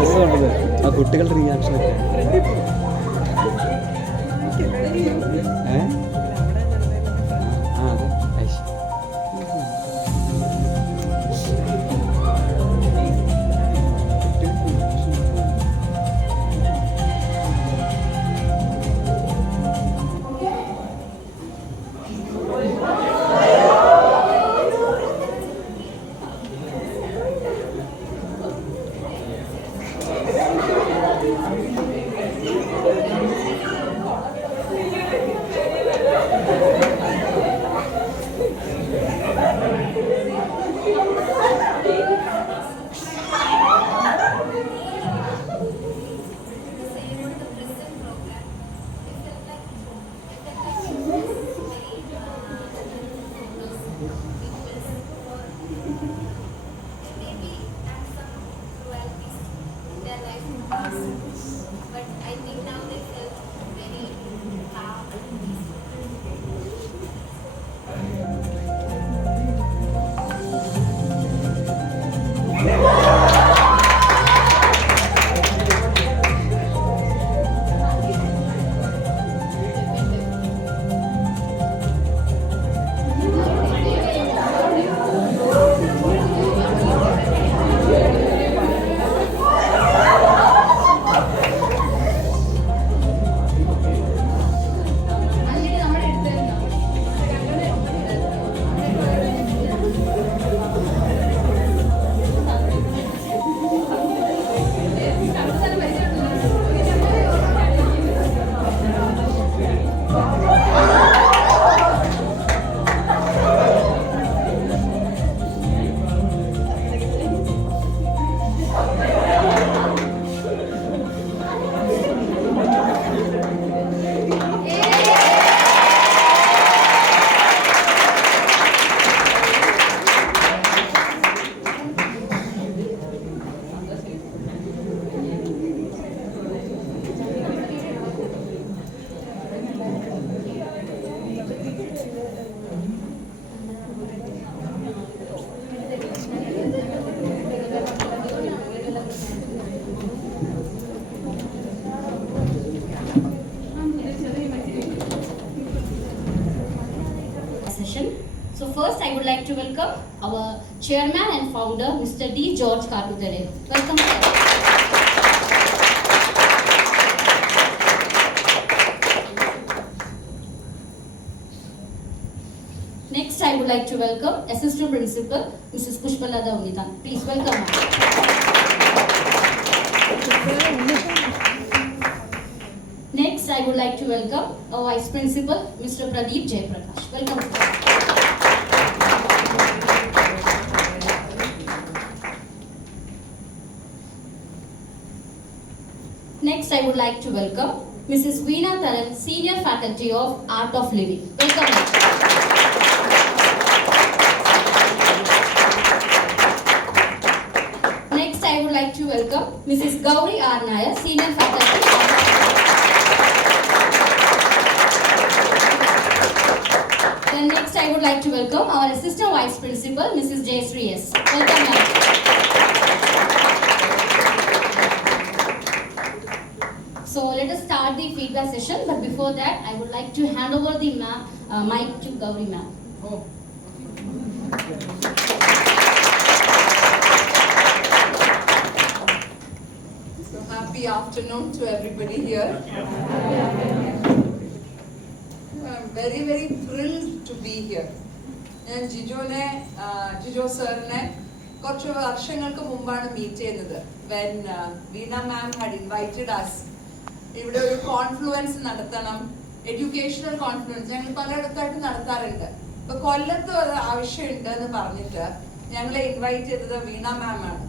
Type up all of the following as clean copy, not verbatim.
രസമുള്ളത് ആ കുട്ടികളുടെ റിയാക്ഷൻ ഒക്കെ. But I think now they felt very calm and So first I would like to welcome our chairman and founder Mr. D. George Karputare. Welcome sir. Next I would like to welcome Assistant Principal Mrs. Pushpalada Unitan. Please welcome her. Next I would like to welcome our Vice Principal Mr. Pradeep Jaiprakash. Welcome sir. Next, I would like to welcome Mrs. Veena Taran, Senior Faculty of Art of Living. Welcome. Next, I would like to welcome Mrs. Gauri R. Nair, Senior Faculty. Then next, I would like to welcome our Assistant Vice Principal, Mrs. Jayashree S. Welcome, ma'am. So let us start the feedback session, but before that, I would like to hand over the mic to Gauri ma'am. Oh. So happy afternoon to everybody here. I'm very, very thrilled to be here. And Jijo sirne കുറച്ച് വർഷങ്ങൾക്ക് മുമ്പാണ് meet ചെയ്യുന്നത്. When Veena ma'am had invited us, ഇവിടെ ഒരു confluence നടത്തണം, educational confluence ഞങ്ങൾ പലയിടത്തായിട്ട് നടത്താറുണ്ട്. ഇപ്പൊ കൊല്ലത്ത് ആവശ്യമുണ്ട് എന്ന് പറഞ്ഞിട്ട് ഞങ്ങളെ ഇൻവൈറ്റ് ചെയ്തത് വീണ മാം ആണ്.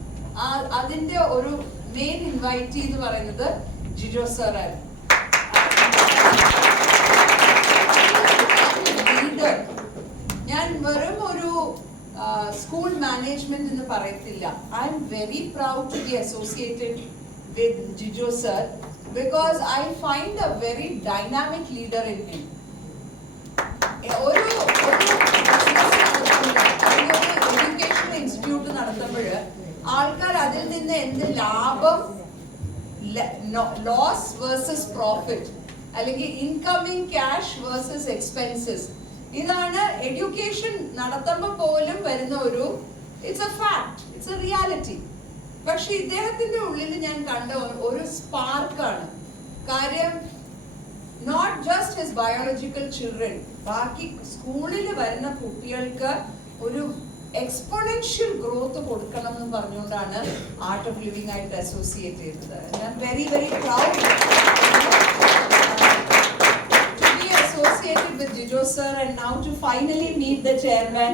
അതിന്റെ ഒരു മെയിൻ ഇൻവൈറ്റി എന്ന് പറയുന്നത് ജിജോ സർ ആണ്. ഞാൻ വെറും ഒരു സ്കൂൾ മാനേജ്മെന്റ് എന്ന് പറയത്തില്ല. I am very proud to be associated with Jijo sir because I find a very dynamic leader in him. ഒരു എഡ്യൂക്കേഷൻ ഇൻസ്റ്റിറ്റ്യൂട്ട് നടത്തുമ്പോൾ ആൾക്കാർ അതിൽ നിന്ന് എന്ത് ലാഭം ലോസ് വേഴ്സസ് പ്രോഫിറ്റ് അല്ലെങ്കിൽ ഇൻകമിങ് ക്യാഷ് വേഴ്സസ് എക്സ്പെൻസസ്. ഇതാണ് എഡ്യൂക്കേഷൻ നടത്തുമ്പോൾ പോലും വരുന്ന ഒരു it's a fact, it's a reality. പക്ഷെ ഇദ്ദേഹത്തിന്റെ ഉള്ളിൽ ഞാൻ കണ്ട ഒരു സ്പാർക്കാണ്. കാര്യം not just his biological children, ബാക്കി സ്കൂളിൽ വരുന്ന കുട്ടികൾക്ക് ഒരു എക്സ്പോണൻഷ്യൽ ഗ്രോത്ത് കൊടുക്കണം എന്ന് പറഞ്ഞുകൊണ്ടാണ് ആർട്ട് ഓഫ് ലിവിംഗ് ആയിട്ട് അസോസിയേറ്റ് ചെയ്തത്. I am very very proud to be associated with Jijo sir and now to finally meet the chairman.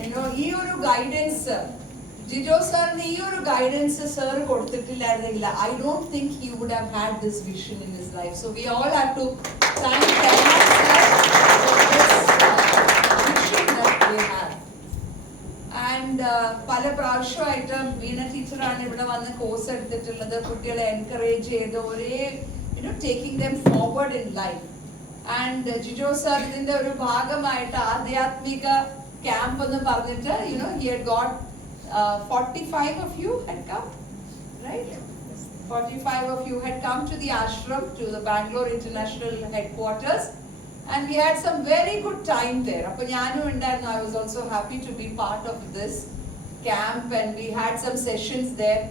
You know, ഈ ഒരു ഗൈഡൻസ് ജിജോ സാറിന് ഈ ഒരു ഗൈഡൻസ് സാർ കൊടുത്തിട്ടില്ലായിരുന്നില്ല, I don't think he would have had this vision in his life. So we all have to thank chairman sir for this vision that we have. And പല പ്രാവശ്യമായിട്ട് വീണ ടീച്ചറാണ് ഇവിടെ വന്ന് കോഴ്സ് എടുത്തിട്ടുള്ളത്, കുട്ടികളെ എൻകറേജ് ചെയ്ത് ഒരേ taking dum forward in life. And Jijo sir ഇതിന്റെ ഒരു ഭാഗമായിട്ട് ആധ്യാത്മിക ക്യാമ്പ് എന്ന് പറഞ്ഞിട്ട് he had got 45 of you had come, right? 45 of you had come to the ashram, to the Bangalore International Headquarters, and we had some very good time there. Appo ഞാനും ഉണ്ടായിരുന്നു. I was also happy to be part of this camp and we had some sessions there.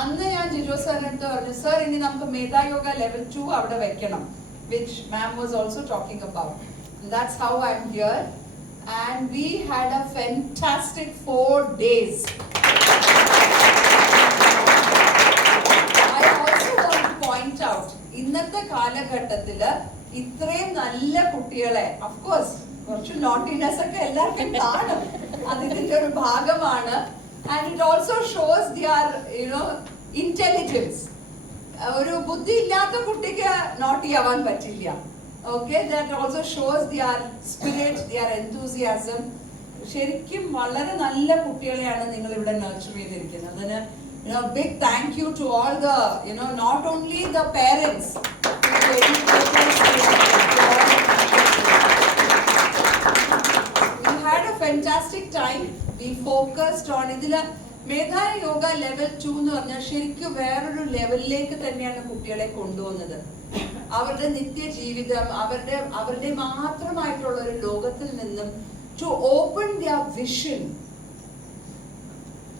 അന്ന് ഞാൻ ജിജോ സാറിന്റെ അടുത്ത് പറഞ്ഞു, sir ഇനി നമുക്ക് മേധാ Yoga level 2 അവിടെ വെക്കണം, which ma'am was also talking about. And that's how I'm here. And we had a fantastic 4 days. I also want to point out, ഇന്നത്തെ കാലഘട്ടത്തില് ഇത്രയും നല്ല കുട്ടികളെ, of course കുറച്ച് നോട്ടിനെസ് ഒക്കെ എല്ലാവർക്കും കാണും, അതിന്റെ ഒരു ഭാഗമാണ്. And it also shows their intelligence. ഒരു ബുദ്ധി ഇല്ലാത്ത കുട്ടിക്ക് നോട്ട് ചെയ്യാൻ പറ്റില്ല. Okay, that also shows their spirit, their enthusiasm. ശരിക്കും വളരെ നല്ല കുട്ടികളെയാണ് നിങ്ങൾ ഇവിടെ നർച്ചർ ചെയ്തിരിക്കുന്നത്. അതിന് big thank you to all the not only the parents, to the educators, we had a fantastic time. We focused on ഇതില് മേധാ യോഗ ലെവൽ 2 എന്ന് പറഞ്ഞാൽ ശരിക്കും വേറൊരു ലെവലിലേക്ക് തന്നെയാണ് കുട്ടികളെ കൊണ്ടുവന്നത്. അവരുടെ നിത്യജീവിതം, അവരുടെ മാത്രമായിട്ടുള്ള ഒരു ലോകത്തിൽ നിന്നും to open their vision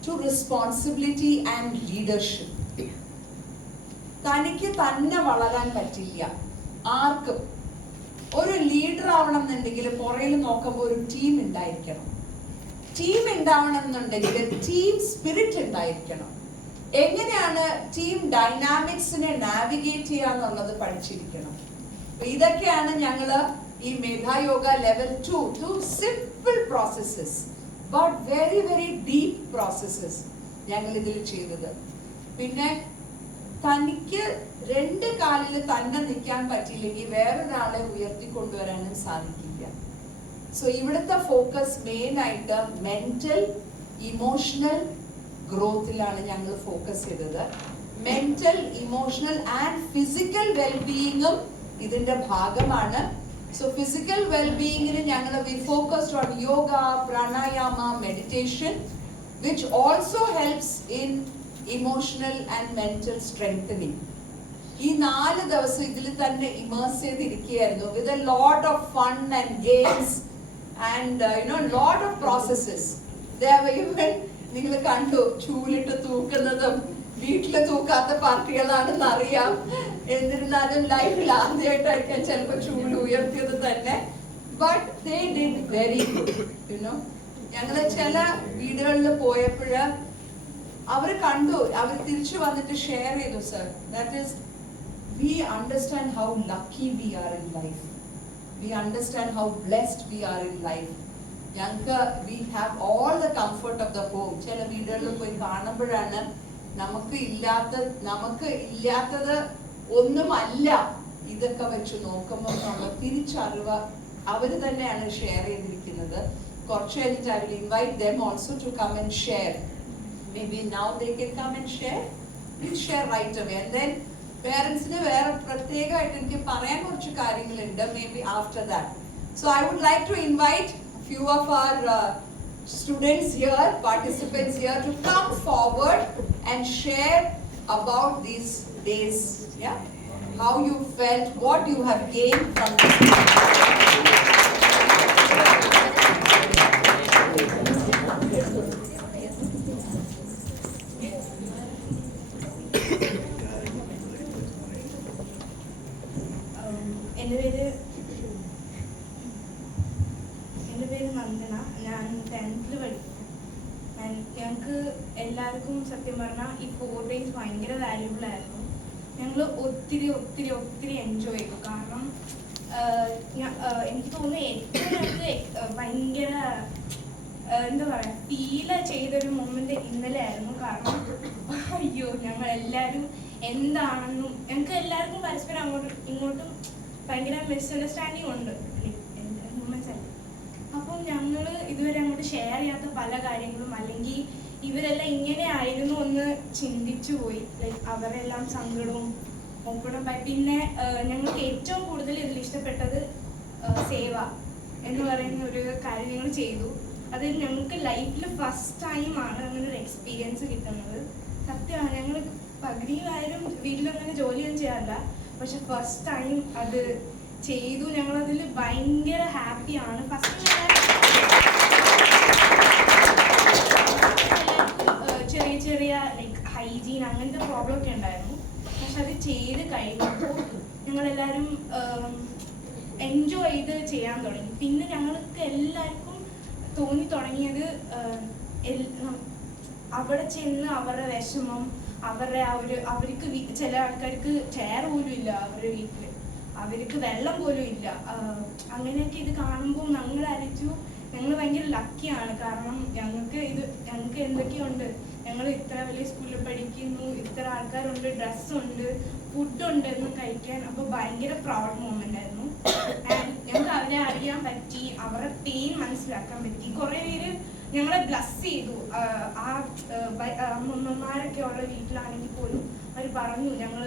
to responsibility and leadership. തനിക്ക് തന്നെ വളരാൻ പറ്റില്ല ആർക്കും. ഒരു ലീഡർ ആവണം എന്നുണ്ടെങ്കിൽ പുറകിൽ നോക്കുമ്പോൾ ഒരു ടീം ഉണ്ടായിരിക്കണം. ടീം ഉണ്ടാവണം എന്നുണ്ടെങ്കിൽ ടീം സ്പിരിറ്റ് ഉണ്ടായിരിക്കണം. എങ്ങനെയാണ് ടീം ഡൈനാമിക്സിനെ നാവിഗേറ്റ് ചെയ്യാന്നുള്ളത് പഠിച്ചിരിക്കണം. ഇതൊക്കെയാണ് ഞങ്ങള് ഈ Medha Yoga level 2 simple processes but very very deep processes ഞങ്ങൾ ഇതിൽ ചെയ്തത്. പിന്നെ തനിക്ക് 2 കാലിൽ തന്നെ നിൽക്കാൻ പറ്റിയില്ലെങ്കിൽ വേറൊരാളെ ഉയർത്തിക്കൊണ്ടുവരാനും സാധിക്കില്ല. സോ ഇവിടുത്തെ ഫോക്കസ് മെയിൻ ആയിട്ട് മെന്റൽ ഇമോഷണൽ ഗ്രോത്തിലാണ് ഞങ്ങൾ ഫോക്കസ് ചെയ്തത്. മെന്റൽ ഇമോഷണൽ ആൻഡ് ഫിസിക്കൽ വെൽബീയിങ്ങും ഇതിന്റെ ഭാഗമാണ്. സോ ഫിസിക്കൽ വെൽബീയിങ്ങിന് ഞങ്ങൾ we focused on yoga, pranayama, meditation, which also helps in emotional and mental strengthening. ഈ 4 ദിവസം ഇതിൽ തന്നെ immerse ചെയ്തിരിക്കുകയായിരുന്നു with a lot of fun and games and lot of processes. There were even നിങ്ങൾ കണ്ടു ചൂലിട്ട് തൂക്കുന്നതും വീട്ടില് തൂക്കാത്ത പാർട്ടികളാണെന്ന് അറിയാം. എന്നിരുന്നാലും ലൈഫിൽ ആദ്യമായിട്ടായിരിക്കാം ചിലപ്പോൾ ചൂല് ഉയർത്തിയത് തന്നെ. But they did very good. ഞങ്ങള് ചില വീടുകളിൽ പോയപ്പോഴ് അവർ കണ്ടു, അവർ തിരിച്ചു വന്നിട്ട് ഷെയർ ചെയ്തു, sir that is we understand how lucky we are in life, we understand how blessed we are in life. ഞങ്ങൾക്ക് we have all the comfort of the home. ചില വീടുകളിൽ പോയി കാണുമ്പോഴാണ് നമുക്ക് ഇല്ലാത്തത് ഒന്നുമല്ല ഇതൊക്കെ വെച്ച് നോക്കുമ്പോൾ എന്നുള്ള തിരിച്ചറിവ് അവർ തന്നെയാണ് ഷെയർ ചെയ്തിരിക്കുന്നത്. കുറച്ച് കഴിഞ്ഞിട്ട് I will invite them also to come and share. Maybe now they can come and share. We'll share right away. And then പേരൻസിന് വേറെ പ്രത്യേകമായിട്ട് എനിക്ക് പറയാൻ കുറച്ച് കാര്യങ്ങളുണ്ട്, maybe after that. So I would like to invite few of our students here, participants here, to come forward and share about these days. Yeah, how you felt, what you have gained from this. എൻ്റെ പേര് നന്ദന. ഞാൻ 10th പഠിക്കും. ഞങ്ങൾക്ക് എല്ലാവർക്കും സത്യം പറഞ്ഞാൽ ഈ 4 days ഭയങ്കര വാല്യൂബിൾ ആയിരുന്നു. ഞങ്ങൾ ഒത്തിരി ഒത്തിരി ഒത്തിരി എൻജോയ് ചെയ്തു. കാരണം എനിക്ക് തോന്നുന്നു ഏറ്റവും ഞങ്ങൾക്ക് ഭയങ്കര എന്താ പറയുക ഫീൽ ചെയ്തൊരു മൊമെന്റ് ഇന്നലെ ആയിരുന്നു. കാരണം അയ്യോ ഞങ്ങൾ എല്ലാവരും എന്താണെന്നും ഞങ്ങൾക്ക് എല്ലാവർക്കും പരസ്പരം അങ്ങോട്ടും ഇങ്ങോട്ടും ഭയങ്കര മിസ്അണ്ടർസ്റ്റാൻഡിങ് ഉണ്ട് മൊമെന്റ്സ് അല്ല. അപ്പം ഞങ്ങൾ ഇതുവരെ അങ്ങോട്ട് ഷെയർ ചെയ്യാത്ത പല കാര്യങ്ങളും അല്ലെങ്കിൽ ഇവരെല്ലാം ഇങ്ങനെ ആയിരുന്നു എന്ന് ചിന്തിച്ചു പോയി. ലൈക്ക് അവരെല്ലാം സങ്കടവും ഒപ്പിടും. പിന്നെ ഞങ്ങൾക്ക് ഏറ്റവും കൂടുതൽ ഇതിൽ ഇഷ്ടപ്പെട്ടത് സേവ എന്ന് പറയുന്ന ഒരു കാര്യം ഞങ്ങൾ ചെയ്തു. അത് ഞങ്ങൾക്ക് ലൈഫിൽ ഫസ്റ്റ് ടൈമാണ് അങ്ങനെ ഒരു എക്സ്പീരിയൻസ് കിട്ടുന്നത്. സത്യമാണ്, ഞങ്ങൾ പകുതിയായാലും വീട്ടിലങ്ങനെ ജോലിയൊന്നും ചെയ്യാറില്ല. പക്ഷെ ഫസ്റ്റ് ടൈം അത് ചെയ്തു. ഞങ്ങളതിൽ ഭയങ്കര ഹാപ്പിയാണ്. ഫസ്റ്റ് ചെറിയ ചെറിയ ലൈക്ക് ഹൈജീൻ അങ്ങനത്തെ പ്രോബ്ലം ഒക്കെ ഉണ്ടായിരുന്നു. പക്ഷെ അത് ചെയ്ത് കഴിഞ്ഞപ്പോൾ ഞങ്ങളെല്ലാവരും എൻജോയ് ചെയ്ത് ചെയ്യാൻ തുടങ്ങി. പിന്നെ ഞങ്ങൾക്ക് എല്ലാവർക്കും തോന്നി തുടങ്ങിയത് അവിടെ ചെന്ന് അവരുടെ വിഷമം, അവരുടെ ആ ഒരു അവർക്ക് ചില ആൾക്കാർക്ക് ചെയർ പോലും ഇല്ല അവരുടെ വീട്ടിൽ, അവർക്ക് വെള്ളം പോലും ഇല്ല. അങ്ങനെയൊക്കെ ഇത് കാണുമ്പോൾ ഞങ്ങൾ അരച്ചു ഞങ്ങൾ ഭയങ്കര ലക്കിയാണ്. കാരണം ഞങ്ങൾക്ക് എന്തൊക്കെയുണ്ട്, ഞങ്ങൾ ഇത്ര വലിയ സ്കൂളിൽ പഠിക്കുന്നു, ഇത്ര ആൾക്കാരുണ്ട്, ഡ്രസ്സുണ്ട്, ഫുഡുണ്ട് എന്ന് കഴിക്കാൻ. അപ്പോൾ ഭയങ്കര പ്രൗഡ് മൊമെന്റ് ആയിരുന്നു. ഞങ്ങൾക്ക് അവരെ അറിയാൻ പറ്റി, അവരുടെ പെയിൻ മനസ്സിലാക്കാൻ പറ്റി. കുറേ പേര് ഞങ്ങളെ ബ്ലസ് ചെയ്തു. ആ അമ്മമാരൊക്കെ ഉള്ള വീട്ടിലാണെങ്കിൽ പോലും അവർ പറഞ്ഞു ഞങ്ങൾ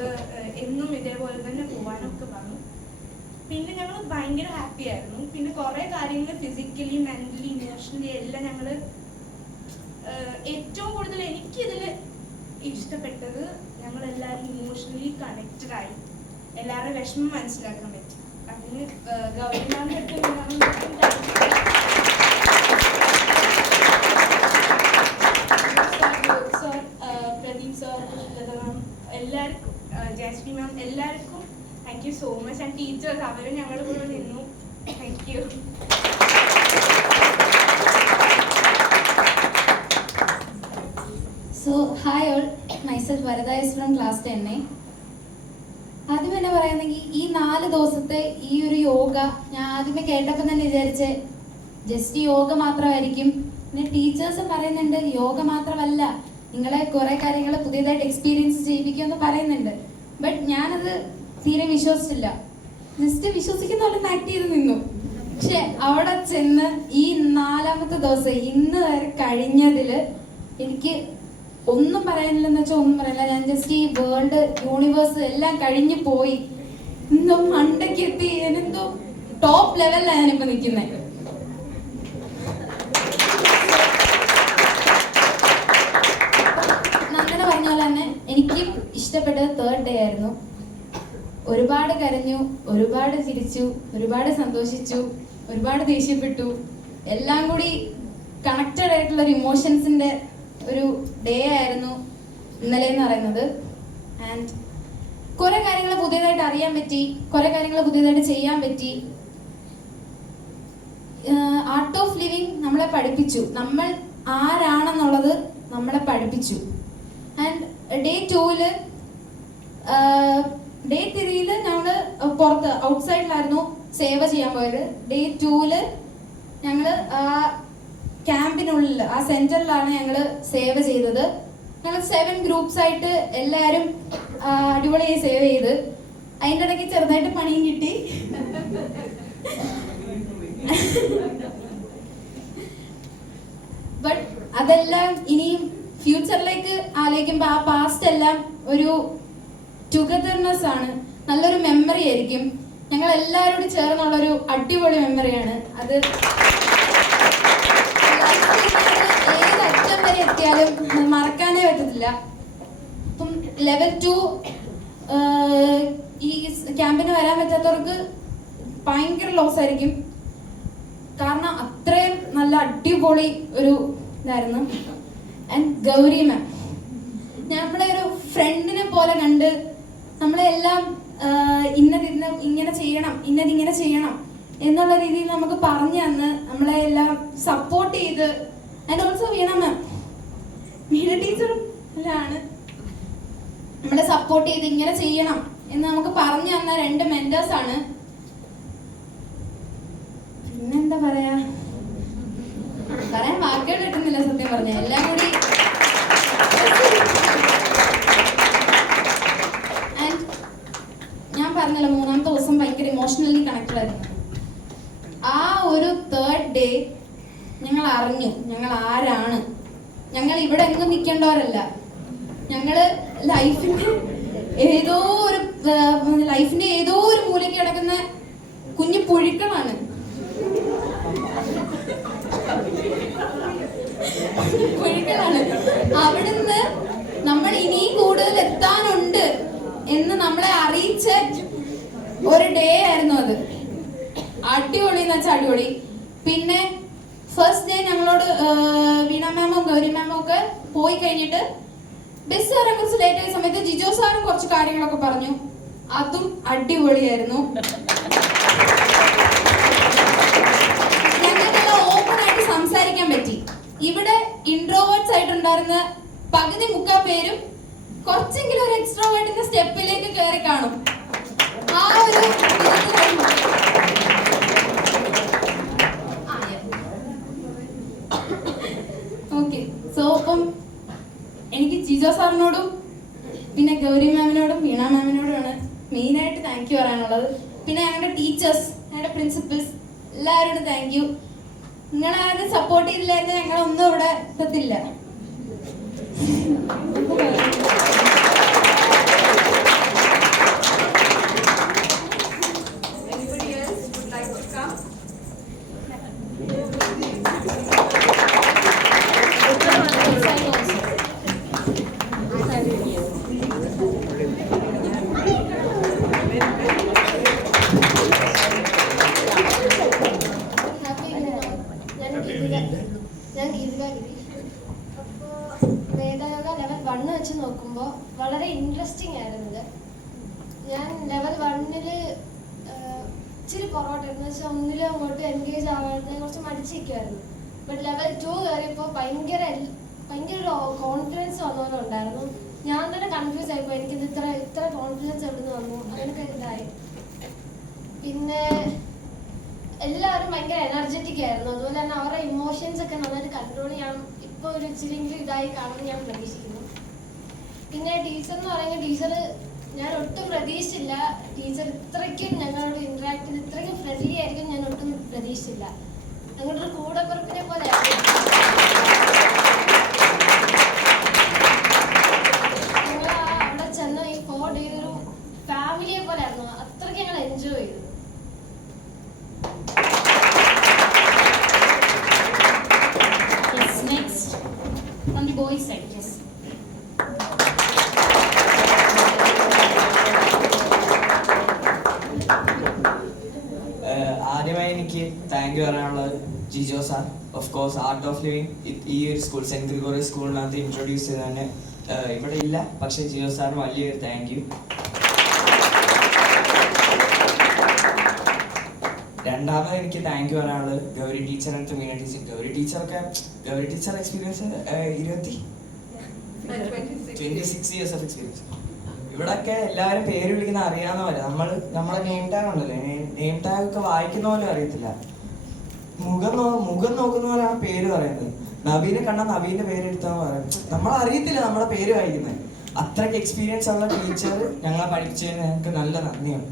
എന്നും ഇതേപോലെ തന്നെ പോകാനൊക്കെ പറഞ്ഞു. പിന്നെ ഞങ്ങൾ ഭയങ്കര ഹാപ്പി ആയിരുന്നു. പിന്നെ കുറേ കാര്യങ്ങൾ ഫിസിക്കലി മെന്റലി ഇമോഷണലി എല്ലാം ഞങ്ങൾ ഏറ്റവും കൂടുതൽ എനിക്കിതിൽ ഇഷ്ടപ്പെട്ടത് ഞങ്ങളെല്ലാവരും ഇമോഷണലി കണക്റ്റഡ് ആയി, എല്ലാവരുടെ വിഷമം മനസ്സിലാക്കാൻ പറ്റി. അതിന് ഗവൺമെന്റ് സർ, പ്രദീപ് സർ, എല്ലാവർക്കും, ജയശ്രീ മാം, എല്ലാവർക്കും thank you so much. And teachers അവരും ഞങ്ങളുടെ കൂടെ നിന്നു. Thank you. So, hi all, myself Varada is from class 10. ആദ്യം തന്നെ പറയുന്നെങ്കിൽ ഈ 4 ദിവസത്തെ ഈ ഒരു യോഗ ഞാൻ ആദ്യമേ കേട്ടപ്പോൾ തന്നെ വിചാരിച്ച് ജസ്റ്റ് യോഗ മാത്രമായിരിക്കും. പിന്നെ ടീച്ചേഴ്സ് പറയുന്നുണ്ട് യോഗ മാത്രമല്ല, നിങ്ങളെ കുറേ കാര്യങ്ങൾ പുതിയതായിട്ട് എക്സ്പീരിയൻസ് ചെയ്യിപ്പിക്കുമെന്ന് പറയുന്നുണ്ട്. ബട്ട് ഞാനത് തീരെ വിശ്വസിച്ചില്ല. ജസ്റ്റ് വിശ്വസിക്കുന്ന പോലെ ആക്ട് ചെയ്ത് നിന്നു. പക്ഷെ അവിടെ ചെന്ന് ഈ 4ാമത്തെ ദിവസം ഇന്ന് വരെ കഴിഞ്ഞതിൽ എനിക്ക് ഒന്നും പറയാനില്ലെന്ന് വെച്ചാൽ ഒന്നും പറയില്ല. ഞാൻ ജസ്റ്റ് ഈ വേൾഡ് യൂണിവേഴ്സ് എല്ലാം കഴിഞ്ഞു പോയി എന്തോ മണ്ടയ്ക്ക് എത്തി, എന്തോ ടോപ്പ് ലെവലിലാണ് ഞാനിപ്പോ നിൽക്കുന്നത്. നന്ദന പറഞ്ഞ പോലെ തന്നെ എനിക്കും ഇഷ്ടപ്പെട്ടത് 3rd ഡേ ആയിരുന്നു. ഒരുപാട് കരഞ്ഞു, ഒരുപാട് ചിരിച്ചു, ഒരുപാട് സന്തോഷിച്ചു, ഒരുപാട് ദേഷ്യപ്പെട്ടു. എല്ലാം കൂടി കണക്റ്റഡ് ആയിട്ടുള്ള ഒരു ഇമോഷൻസിന്റെ ഒരു ഡേ ആയിരുന്നു ഇന്നലെ എന്ന് പറയുന്നത്. ആൻഡ് കുറെ കാര്യങ്ങൾ പുതിയതായിട്ട് അറിയാൻ പറ്റി, കുറെ കാര്യങ്ങൾ പുതിയതായിട്ട് ചെയ്യാൻ പറ്റി. ആർട്ട് ഓഫ് ലിവിങ് നമ്മളെ പഠിപ്പിച്ചു, നമ്മൾ ആരാണെന്നുള്ളത് നമ്മളെ പഠിപ്പിച്ചു. ആൻഡ് ഡേ 2-ല് ഡേ 3-ല് ഞങ്ങള് പുറത്ത് ഔട്ട്സൈഡിലായിരുന്നു സേവ ചെയ്യാൻ പോയത്. ഡേ 2-ല് ഞങ്ങള് ക്യാമ്പിനുള്ളിൽ ആ സെന്ററിലാണ് ഞങ്ങൾ സേവ ചെയ്തത്. ഞങ്ങൾ 7 ഗ്രൂപ്പ്സ് ആയിട്ട് എല്ലാവരും അടിപൊളിയായി സേവ് ചെയ്ത്. അതിൻ്റെ ഇടയ്ക്ക് ചെറുതായിട്ട് പണിയും കിട്ടി. ബട്ട് അതെല്ലാം ഇനിയും ഫ്യൂച്ചറിലേക്ക് ആലോചിക്കുമ്പോൾ ആ പാസ്റ്റ് എല്ലാം ഒരു ടുഗദർനെസ് ആണ്, നല്ലൊരു മെമ്മറി ആയിരിക്കും. ഞങ്ങൾ എല്ലാവരോടും ചേർന്നുള്ളൊരു അടിപൊളി മെമ്മറിയാണ് അത്. ഏത് അറ്റം വരെ എത്തിയാലും മറക്കാനേ പറ്റത്തില്ല. അപ്പം ലെവൽ 2 ഈ ക്യാമ്പിന് വരാൻ പറ്റാത്തവർക്ക് ഭയങ്കര ലോസ് ആയിരിക്കും. കാരണം അത്രയും നല്ല അടിപൊളി ഒരു ഇതായിരുന്നു. ആൻഡ് ഗൗരി മാം നമ്മളെ ഒരു ഫ്രണ്ടിനെ പോലെ കണ്ട് നമ്മളെല്ലാം ഇങ്ങനെ ചെയ്യണം, ഇങ്ങനെ ചെയ്യണം എന്നുള്ള രീതിയിൽ നമുക്ക് പറഞ്ഞു തന്ന് നമ്മളെ എല്ലാം സപ്പോർട്ട് ചെയ്ത്. ആൻഡ് ഓൾസോ വീണ മാം, വീണ ടീച്ചറും ആണ് നമ്മളെ സപ്പോർട്ട് ചെയ്ത് ഇങ്ങനെ ചെയ്യണം എന്ന് നമുക്ക് പറഞ്ഞു തന്ന 2 മെന്റേഴ്സ് ആണ്. പിന്നെന്താ പറയാൻ വാക്കുകൾ കിട്ടുന്നില്ല സത്യം പറഞ്ഞ. എല്ലാം കൂടി ആൻഡ് ഞാൻ പറഞ്ഞല്ലോ 3ാമത്തെ ദിവസം ഭയങ്കര ഇമോഷണലി കണക്റ്റഡ് ആയിരുന്നു. ആ ഒരു 3rd ഡേ ഞങ്ങൾ അറിഞ്ഞു ഞങ്ങൾ ആരാണ്. ഞങ്ങൾ ഇവിടെ എങ്ങും നിൽക്കേണ്ടവരല്ല. ഞങ്ങള് ലൈഫിന്റെ ഏതോ ഒരു മൂലയ്ക്ക് കിടക്കുന്ന കുഞ്ഞു പുഴുക്കളാണ്. അവിടുന്ന് നമ്മൾ ഇനിയും കൂടുതൽ എത്താനുണ്ട് എന്ന് നമ്മളെ അറിയിച്ച ഒരു ഡേ ആയിരുന്നു അത്. അടിപൊളി എന്ന് വെച്ചാൽ അടിപൊളി. പിന്നെ ഫസ്റ്റ് ഡേ ഞങ്ങളോട് വീണ മാമും ഗൗരി മാമും ഒക്കെ പോയി കഴിഞ്ഞിട്ട് ബസ് വരാൻ കുറച്ച് ലേറ്റ് ആയ സമയത്ത് ജിജോ സാറും കുറച്ച് കാര്യങ്ങളൊക്കെ പറഞ്ഞു. അതും അടിപൊളിയായിരുന്നു. ഞങ്ങൾക്കെല്ലാം ഓപ്പൺ ആയിട്ട് സംസാരിക്കാൻ പറ്റി. ഇവിടെ ഇൻട്രോവേർട്സ് ആയിട്ടുണ്ടായിരുന്ന പകുതി 3/4 പേരും കുറച്ചെങ്കിലും ഒരു എക്സ്ട്രോവേർട്ടിന്റെ സ്റ്റെപ്പിലേക്ക് കയറി കാണും. ആ ഒരു ഓക്കെ. സോ അപ്പം എനിക്ക് ജിജോ സാറിനോടും പിന്നെ ഗൗരി മാമിനോടും വീണ മാമിനോടുമാണ് മെയിനായിട്ട് താങ്ക് യു പറയാനുള്ളത്. പിന്നെ ഞങ്ങളുടെ ടീച്ചേഴ്സ്, ഞങ്ങളുടെ പ്രിൻസിപ്പൽസ് എല്ലാവരോടും താങ്ക് യു. നിങ്ങളാരും സപ്പോർട്ട് ചെയ്തില്ലായിരുന്നു ഞങ്ങളൊന്നും ഇവിടെ എത്തത്തില്ല. ഞാൻ ഗീതിക ഗിരീഷ്. അപ്പോൾ വേദയോഗ ലെവൽ 1 വെച്ച് നോക്കുമ്പോൾ വളരെ ഇൻട്രസ്റ്റിംഗ് ആയിരുന്നു ഇത്. ഞാൻ ലെവൽ 1 ഇച്ചിരി പുറകോട്ടായിരുന്നു. വെച്ചാൽ ഒന്നിലും അങ്ങോട്ട് എൻഗേജ് ആവാതെ കുറച്ച് മടിച്ചിരിക്കുമായിരുന്നു. ബട്ട് ലെവൽ 2 കയറിയപ്പോൾ ഭയങ്കര ഒരു കോൺഫിഡൻസ് വന്നതുകൊണ്ടായിരുന്നു. ഞാൻ തന്നെ കൺഫ്യൂസ് ആയിപ്പോൾ എനിക്കിത് ഇത്ര കോൺഫിഡൻസ് എവിടെ നിന്ന് വന്നു അങ്ങനെയൊക്കെ ഇതായി. പിന്നെ എല്ലാവരും ഭയങ്കര എനർജറ്റിക് ആയിരുന്നു. അതുപോലെ തന്നെ അവരുടെ ഇമോഷൻസ് ഒക്കെ നന്നായിട്ട് കൺട്രോൾ ചെയ്യാൻ ഇപ്പോൾ ഒരു ഇച്ചിരിയെങ്കിലും ഇതായി കാണുമെന്ന് ഞാൻ പ്രതീക്ഷിക്കുന്നു. പിന്നെ ടീച്ചർ എന്ന് പറയുന്ന ടീച്ചർ ഞാൻ ഒട്ടും പ്രതീക്ഷിച്ചില്ല. ടീച്ചർ ഇത്രയ്ക്കും ഞങ്ങളോട് ഇന്ററാക്ട് ചെയ്ത് ഇത്രയ്ക്കും ഫ്രണ്ട്ലി ആയിരിക്കും ഞാൻ ഒട്ടും പ്രതീക്ഷിച്ചില്ല. ഞങ്ങളുടെ ഒരു കൂടപ്പുറപ്പിനെ പോലെ ഞങ്ങൾ അവിടെ ചെന്ന ഈ 4 ഡേ ഒരു ഫാമിലിയെ പോലെ ആയിരുന്നു. അത്രയ്ക്ക് ഞങ്ങൾ എൻജോയ് ചെയ്തു. On the boys side, yes. ആദ്യമായി എനിക്ക് താങ്ക് യു പറയാനുള്ളത് Jijo sir. Of course art of living ഈ ഒരു സ്കൂൾ സെന്റ് ഗ്രിഗോറിയസ് സ്കൂളിനകത്ത് ഇൻട്രൊഡ്യൂസ് ചെയ്ത് തന്നെ ഇവിടെ ഇല്ല, പക്ഷേ ജിജോ സാറിന് വലിയൊരു താങ്ക് യു. രണ്ടാമത് എനിക്ക് താങ്ക് യു പറയാനുള്ളത് Gauri teacher and Meena teacher. Gauri teacher experience 26 years of experience. ഇവിടൊക്കെ എല്ലാവരും പേര് വിളിക്കുന്ന അറിയാവുന്ന പോലെ നമ്മളെ നെയിം ടാഗ് ഉണ്ടല്ലോ, നെയിം ടാഗ് ഒക്കെ വായിക്കുന്ന പോലും അറിയത്തില്ല. മുഖം നോക്കുന്ന പോലെയാണ് പേര് പറയുന്നത്. നവീനെ കണ്ടാൽ നവീന്റെ പേര് എടുത്താന്ന് പറയും. നമ്മളറിയത്തില്ല നമ്മുടെ പേര് വായിക്കുന്നത്. അത്രയ്ക്ക് എക്സ്പീരിയൻസ് ഉള്ള ടീച്ചർ ഞങ്ങളെ പഠിപ്പിച്ചതിന് ഞങ്ങൾക്ക് നല്ല നന്ദിയാണ്.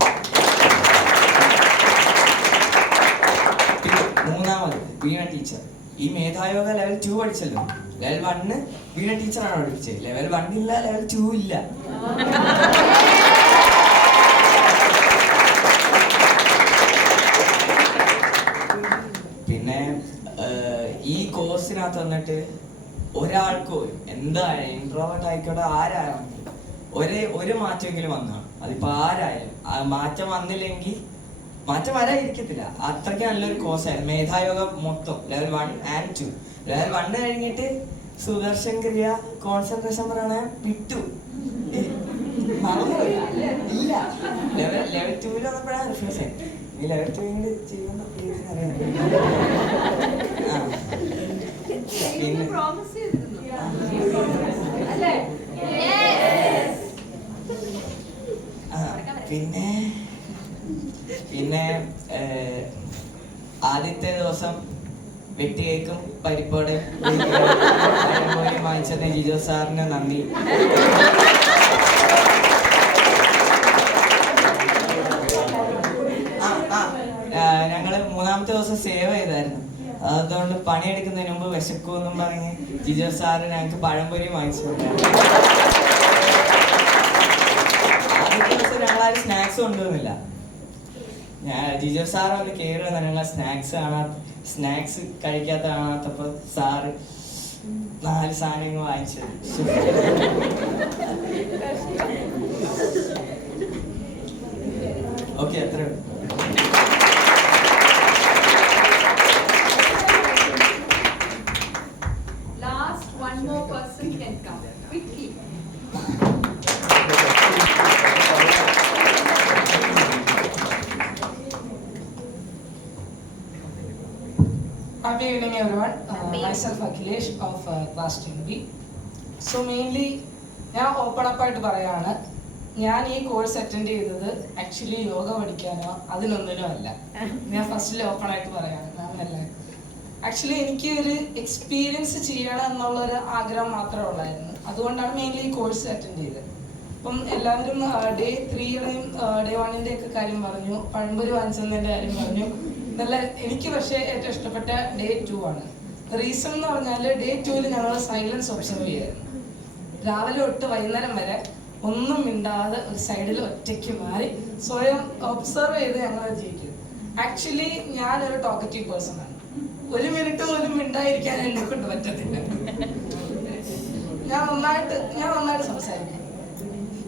മൂന്നാമത് വീണ ടീച്ചർ. ഈ മേധായോഗ ലെവൽ 2 പഠിച്ചല്ലോ. ലെവൽ 1 വീണ ടീച്ചറാണ് പഠിപ്പിച്ചത്. ലെവൽ 1 ഇല്ല, ലെവൽ 2 ഇല്ല. പിന്നെ ഈ കോഴ്സിനകത്ത് വന്നിട്ട് ഒരാൾക്കോ എന്താ ഇൻട്രോവേർട്ട് ആയിക്കോട്ടെ ആരാണെങ്കിലും ഒരു മാറ്റമെങ്കിലും വന്നതാണ്. അതിപ്പോൾ ആരായാലും മാറ്റം വന്നില്ലെങ്കിൽ മാറ്റം വരാതിരിക്കത്തില്ല. അത്രയ്ക്ക് നല്ലൊരു കോഴ്സായിരുന്നു മേധായോഗ മൊത്തം ലെവൽ 1 and 2. ലെവൽ 1 കഴിഞ്ഞിട്ട് സുദർശൻ ക്രിയ കോൺസെൻട്രേഷൻ പറയണ വിട്ടു, മറന്നുപോയി. ഇല്ല, ലെവൽ 2 വന്നപ്പോഴാണ് റിഫ്രഷ് ആയി. ഈ ലെവൽ 2 ചെയ്യുന്ന അറിയാം. പിന്നെ ആദ്യത്തെ ദിവസം വെട്ടിയേക്കും പരിപ്പോടെ വാങ്ങിച്ചത് ജിജോ സാറിന് നന്ദി. ഞങ്ങള് 3-ാമത്തെ ദിവസം സേവ് ചെയ്തായിരുന്നു. അതുകൊണ്ട് പണിയെടുക്കുന്നതിന് മുമ്പ് വിശക്കുമെന്നും പറഞ്ഞ് ജിജോ സാറ് ഞങ്ങൾക്ക് പഴംപൊരി വാങ്ങിച്ചു. ആദ്യത്തെ ദിവസം ഞങ്ങളാരും സ്നാക്സ് കൊണ്ടുവന്നില്ല. ജിജോ സാറ് വന്ന് കയറി വന്ന ഞങ്ങൾ സ്നാക്സ് കഴിക്കാത്ത കാണാത്തപ്പോ സാറ് 4 സാധനങ്ങൾ വാങ്ങിച്ചത്. ഓക്കെ, അത്രേ ഉള്ളൂ. Last one more person can come quickly. Happy evening everyone. Myself Akhilesh of class 10B. So mainly ഞാൻ ഓപ്പൺ അപ്പ് ആയിട്ട് പറയാണ്, ഞാൻ ഈ കോഴ്സ് അറ്റൻഡ് ചെയ്തത് ആക്ച്വലി യോഗ പഠിക്കാനോ അതിനൊന്നിനോ അല്ല. ഞാൻ ഫസ്റ്റിൽ ഓപ്പൺ ആയിട്ട് പറയാണ് മാമിനെല്ലാവരും. ആക്ച്വലി എനിക്ക് ഒരു എക്സ്പീരിയൻസ് ചെയ്യണം എന്നുള്ളൊരു ആഗ്രഹം മാത്രമേ ഉള്ളായിരുന്നു. അതുകൊണ്ടാണ് മെയിൻലി ഈ കോഴ്സ് അറ്റൻഡ് ചെയ്തത്. അപ്പം എല്ലാവരും ഡേ 3-യുടെയും ഡേ 1-ൻ്റെ ഒക്കെ കാര്യം പറഞ്ഞു, പഴംപൊരി വാങ്ങിച്ചതിൻ്റെ കാര്യം പറഞ്ഞു. നല്ല എനിക്ക് പക്ഷേ ഏറ്റവും ഇഷ്ടപ്പെട്ട ഡേ 2 ആണ്. റീസൺ എന്ന് പറഞ്ഞാൽ ഡേ 2-ൽ ഞങ്ങൾ സൈലൻസ് ഒബ്സർവ് ചെയ്യായിരുന്നു. രാവിലെ തൊട്ട് വൈകുന്നേരം വരെ ഒന്നും മിണ്ടാതെ ഒരു സൈഡിൽ ഒറ്റയ്ക്ക് മാറി സ്വയം ഒബ്സർവ് ചെയ്ത് ഞങ്ങൾ ജയിക്കും. ആക്ച്വലി ഞാനൊരു ടോക്കറ്റീവ് പേഴ്സൺ ആണ്. 1 മിനിറ്റ് പോലും മിണ്ടായിരിക്കാൻ എന്നെ കൊണ്ട് പറ്റത്തില്ല. ഞാൻ നന്നായിട്ട് സംസാരിക്കും.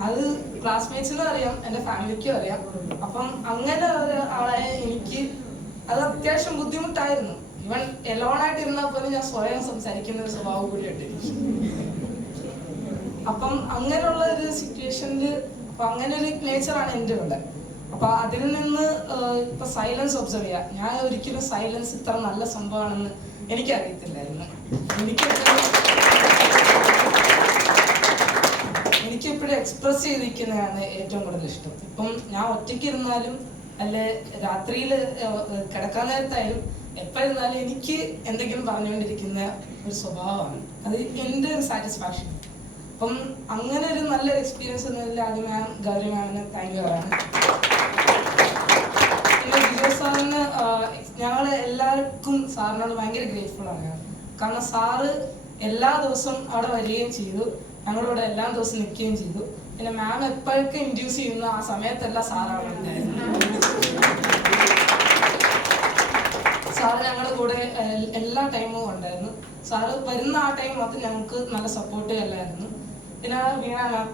അത് ക്ലാസ്മേറ്റ്സിനും അറിയാം, എൻ്റെ ഫാമിലിക്കും അറിയാം. അപ്പം അങ്ങനെ ഒരാളെ എനിക്ക് അത് അത്യാവശ്യം ബുദ്ധിമുട്ടായിരുന്നു. ഇവൻ എലോണായിട്ട് ഇരുന്നാൽ പോലും ഞാൻ സ്വയം സംസാരിക്കുന്ന ഒരു സ്വഭാവം കൂടി ഉണ്ട്. അപ്പം അങ്ങനെയുള്ള ഒരു സിറ്റുവേഷനിൽ അങ്ങനെ ഒരു നേച്ചറാണ് എൻ്റെ ഉള്ളത്. അപ്പൊ അതിൽ നിന്ന് ഇപ്പൊ സൈലൻസ് ഒബ്സർവ് ചെയ്യാം. ഞാൻ ഒരിക്കലും സൈലൻസ് ഇത്ര നല്ല സംഭവമാണെന്ന് എനിക്കറിയത്തില്ലായിരുന്നു. എനിക്കെപ്പോഴും എക്സ്പ്രസ് ചെയ്തിരിക്കുന്നതാണ് ഏറ്റവും കൂടുതൽ ഇഷ്ടം. ഇപ്പം ഞാൻ ഒറ്റയ്ക്ക് ഇരുന്നാലും അല്ലെ രാത്രിയിൽ കിടക്കാൻ നേരത്തായാലും എപ്പോഴിരുന്നാലും എനിക്ക് എന്തെങ്കിലും പറഞ്ഞുകൊണ്ടിരിക്കുന്ന ഒരു സ്വഭാവമാണ്. അത് എൻ്റെ ഒരു സാറ്റിസ്ഫാക്ഷൻ. അപ്പം അങ്ങനെ ഒരു നല്ലൊരു എക്സ്പീരിയൻസ് എന്നതിൽ ആദ്യം ഗൗരി മാമിന് താങ്ക് യു ആണ്. പിന്നെ ജിജോ സാറിന് ഞങ്ങൾ എല്ലാവർക്കും സാറിനോട് ഭയങ്കര ഗ്രേറ്റ്ഫുൾ ആണ്. കാരണം സാറ് എല്ലാ ദിവസവും അവിടെ വരികയും ചെയ്തു, ഞങ്ങളിവിടെ എല്ലാ ദിവസവും നിൽക്കുകയും ചെയ്തു. പിന്നെ മാം എപ്പോഴൊക്കെ ഇൻഡ്യൂസ് ചെയ്യുന്നു ആ സമയത്തെല്ലാം സാറാണ് ഉണ്ടായിരുന്നു. സാറ് ഞങ്ങളുടെ കൂടെ എല്ലാ ടൈമും ഉണ്ടായിരുന്നു. സാറ് വരുന്ന ആ ടൈം മാത്രം ഞങ്ങൾക്ക് നല്ല സപ്പോർട്ട് അല്ലായിരുന്നു. പിന്നെ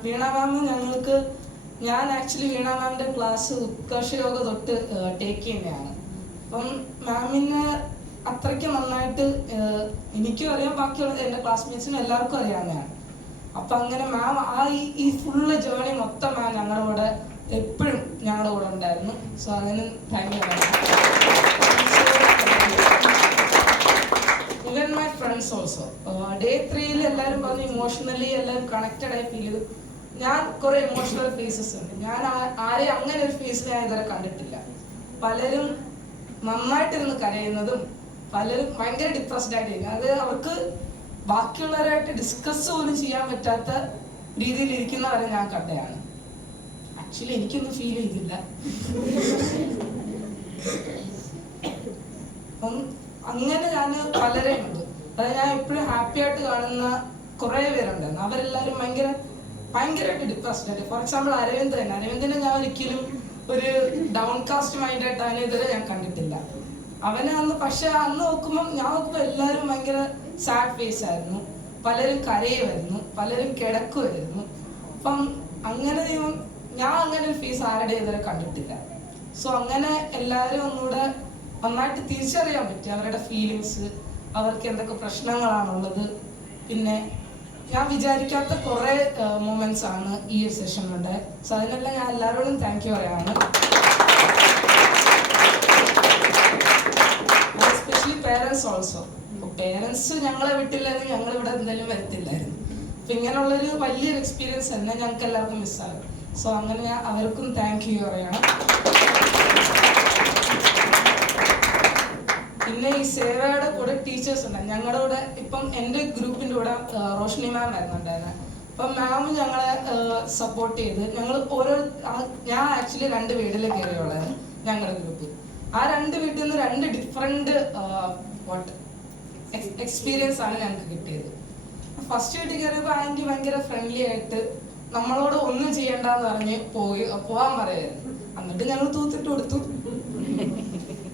വീണ മാം ഞങ്ങൾക്ക്, ഞാൻ ആക്ച്വലി വീണ മാമിൻ്റെ ക്ലാസ് ഉത്കർഷ യോഗ തൊട്ട് ടേക്ക് ചെയ്യുന്നതാണ്. അപ്പം മാമിനെ അത്രയ്ക്ക് നന്നായിട്ട് എനിക്കും അറിയാം, ബാക്കിയുള്ള എൻ്റെ ക്ലാസ്മേറ്റ്സിനും എല്ലാവർക്കും അറിയാവുന്നതാണ്. അപ്പൊ അങ്ങനെ മാം ഈ ഫുള്ള് ജേർണി മൊത്തം മാം ഞങ്ങളുടെ കൂടെ എപ്പോഴും ഞങ്ങളുടെ കൂടെ ഉണ്ടായിരുന്നു. സോ അതിന് thank you. Even my friends also day 3-ൽ എല്ലാവരും പറഞ്ഞു ഇമോഷണലി എല്ലാവരും കണക്റ്റഡ് ആയി ഫീൽ ചെയ്തു. ഞാൻ കുറെ ഇമോഷണൽ ഫേസസ് ഉണ്ട്. ഞാൻ ആരെയും അങ്ങനെ ഒരു ഫേസ് ഞാൻ ഇതുവരെ കണ്ടിട്ടില്ല. പലരും നന്നായിട്ടിരുന്ന് കരയുന്നതും പലരും ഭയങ്കര ഡിപ്രസ്ഡ് ആയിട്ടിരിക്കും. അത് അവർക്ക് ബാക്കിയുള്ളവരായിട്ട് ഡിസ്കസ് പോലും ചെയ്യാൻ പറ്റാത്ത രീതിയിൽ ഇരിക്കുന്നവരെ ഞാൻ കണ്ടതാണ്. ആക്ച്വലി എനിക്കൊന്നും ഫീൽ ചെയ്തില്ല. അപ്പം അങ്ങനെ ഞാൻ പലരെയും ഉണ്ട്. അതായത് ഞാൻ എപ്പോഴും ഹാപ്പി ആയിട്ട് കാണുന്ന കുറെ പേരുണ്ടായിരുന്നു. അവരെല്ലാവരും ഭയങ്കരമായിട്ട് ഡിപ്രസ്ഡ് ആയിട്ട്. ഫോർ എക്സാമ്പിൾ അരവിന്ദനെ ഞാൻ ഒരിക്കലും ഒരു ഡൗൺ കാസ്റ്റ് മൈൻഡായിട്ട് അവനെ ഇതുവരെ ഞാൻ കണ്ടിട്ടില്ല. അവനെ അന്ന് നോക്കുമ്പോൾ എല്ലാവരും ഭയങ്കര സാഡ് ഫേസ് ആയിരുന്നു. പലരും കരയുമായിരുന്നു, പലരും കിടക്കുമായിരുന്നു. അപ്പം അങ്ങനെ ഞാൻ അങ്ങനെ ഒരു ഫേസ് ആരുടെ ഇതുവരെ കണ്ടിട്ടില്ല. സോ അങ്ങനെ എല്ലാവരും ഒന്നുകൂടെ നന്നായിട്ട് തിരിച്ചറിയാൻ പറ്റി അവരുടെ ഫീലിങ്സ്, അവർക്ക് എന്തൊക്കെ പ്രശ്നങ്ങളാണുള്ളത്. പിന്നെ ഞാൻ വിചാരിക്കാത്ത കുറേ മൊമെന്റ്സ് ആണ് ഈ ഒരു സെഷനിലുണ്ട്. സോ അതിനെല്ലാം ഞാൻ എല്ലാവരോടും താങ്ക് യു പറയാണ്. Especially parents also. പേരൻസ് ഞങ്ങളെ വിട്ടില്ലെങ്കിൽ ഞങ്ങൾ ഇവിടെ എന്തായാലും വരത്തില്ലായിരുന്നു. അപ്പൊ ഇങ്ങനെയുള്ളൊരു വലിയൊരു എക്സ്പീരിയൻസ് തന്നെ ഞങ്ങൾക്ക് എല്ലാവർക്കും മിസ്സാകും. സോ അങ്ങനെ ഞാൻ അവർക്കും താങ്ക് യു പറയണം. പിന്നെ ഈ സേവയുടെ കൂടെ ടീച്ചേഴ്സ് ഉണ്ട് ഞങ്ങളുടെ കൂടെ. ഇപ്പം എൻ്റെ ഗ്രൂപ്പിൻ്റെ കൂടെ റോഷ്നി മാം വരുന്നുണ്ടായിരുന്നു. അപ്പം മാം ഞങ്ങളെ സപ്പോർട്ട് ചെയ്ത് ഞങ്ങൾ ഞാൻ ആക്ച്വലി 2 വീട്ടിൽ കയറിയുള്ളായിരുന്നു ഞങ്ങളുടെ ഗ്രൂപ്പ്. ആ 2 വീട്ടിൽ നിന്ന് 2 ഡിഫറെൻറ്റ് എക്സ്പീരിയൻസ് ആണ് ഞങ്ങൾക്ക് കിട്ടിയത്. ഫസ്റ്റ് വീട്ടിൽ കയറിയപ്പോൾ ആൻറ്റി ഭയങ്കര ഫ്രണ്ട്ലി ആയിട്ട് നമ്മളോട് ഒന്നും ചെയ്യണ്ടെന്ന് പറഞ്ഞ് പോവാൻ പറയായിരുന്നു. എന്നിട്ട് ഞങ്ങൾ തൂത്തിട്ട് കൊടുത്തു.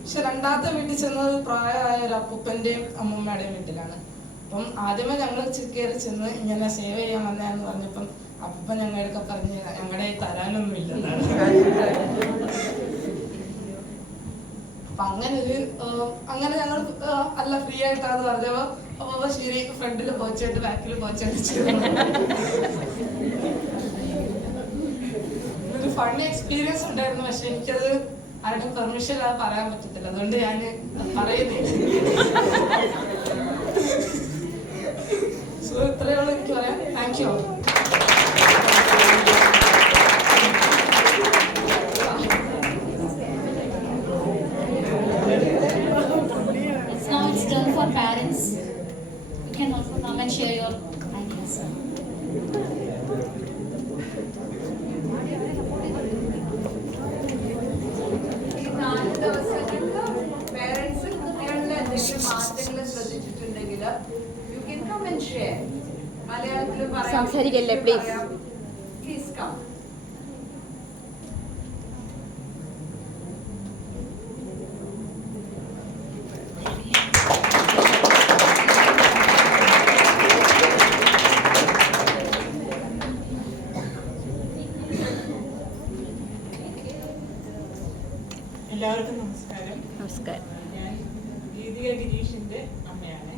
പക്ഷെ രണ്ടാമത്തെ വീട്ടിൽ ചെന്നത് പ്രായമായ ഒരു അപ്പൂപ്പൻ്റെയും അമ്മൂമ്മയുടെയും വീട്ടിലാണ്. അപ്പം ആദ്യമേ ഞങ്ങൾ കയറി ചെന്ന് ഇങ്ങനെ സേവ് ചെയ്യാൻ വന്നതെന്ന് പറഞ്ഞപ്പം അപ്പൂപ്പൻ ഞങ്ങളെയൊക്കെ പറഞ്ഞ് ഞങ്ങളുടെ തരാനൊന്നും ഇല്ലെന്നാണ്. അപ്പൊ അങ്ങനെ ഞങ്ങൾ അല്ല ഫ്രീ ആയിട്ടാന്ന് പറഞ്ഞപ്പോ അപ്പൊ ശരി ഫ്രണ്ടിൽ പോച്ചിട്ട് ബാക്കിൽ പോച്ചിട്ട് ഒരു ഫണ്ണി എക്സ്പീരിയൻസ് ഉണ്ടായിരുന്നു. പക്ഷെ എനിക്കത് ആരുടെ പെർമിഷൻ ഇല്ലാതെ പറയാൻ പറ്റത്തില്ല, അതുകൊണ്ട് ഞാൻ പറയുന്നില്ല. സോ ഇത്രയേ ഉള്ളൂ എനിക്ക് പറയാം. Thank you. Now it's done for parents. You can also come and share your ideas. ഈ 4 ദിവസങ്ങൾക്ക് പേരൻസ് കുട്ടികളിലെ എന്തെങ്കിലും മാറ്റങ്ങൾ ശ്രദ്ധിച്ചിട്ടുണ്ടെങ്കിൽ you can come and share. മലയാളത്തിൽ പറയാം. സംസാരിക്കല്ലേ പ്ലീസ്. Please come. എല്ലാവർക്കും നമസ്കാരം. നമസ്കാരം. ഞാൻ ഗീതിക ഗിരീഷിന്റെ അമ്മയാണ്.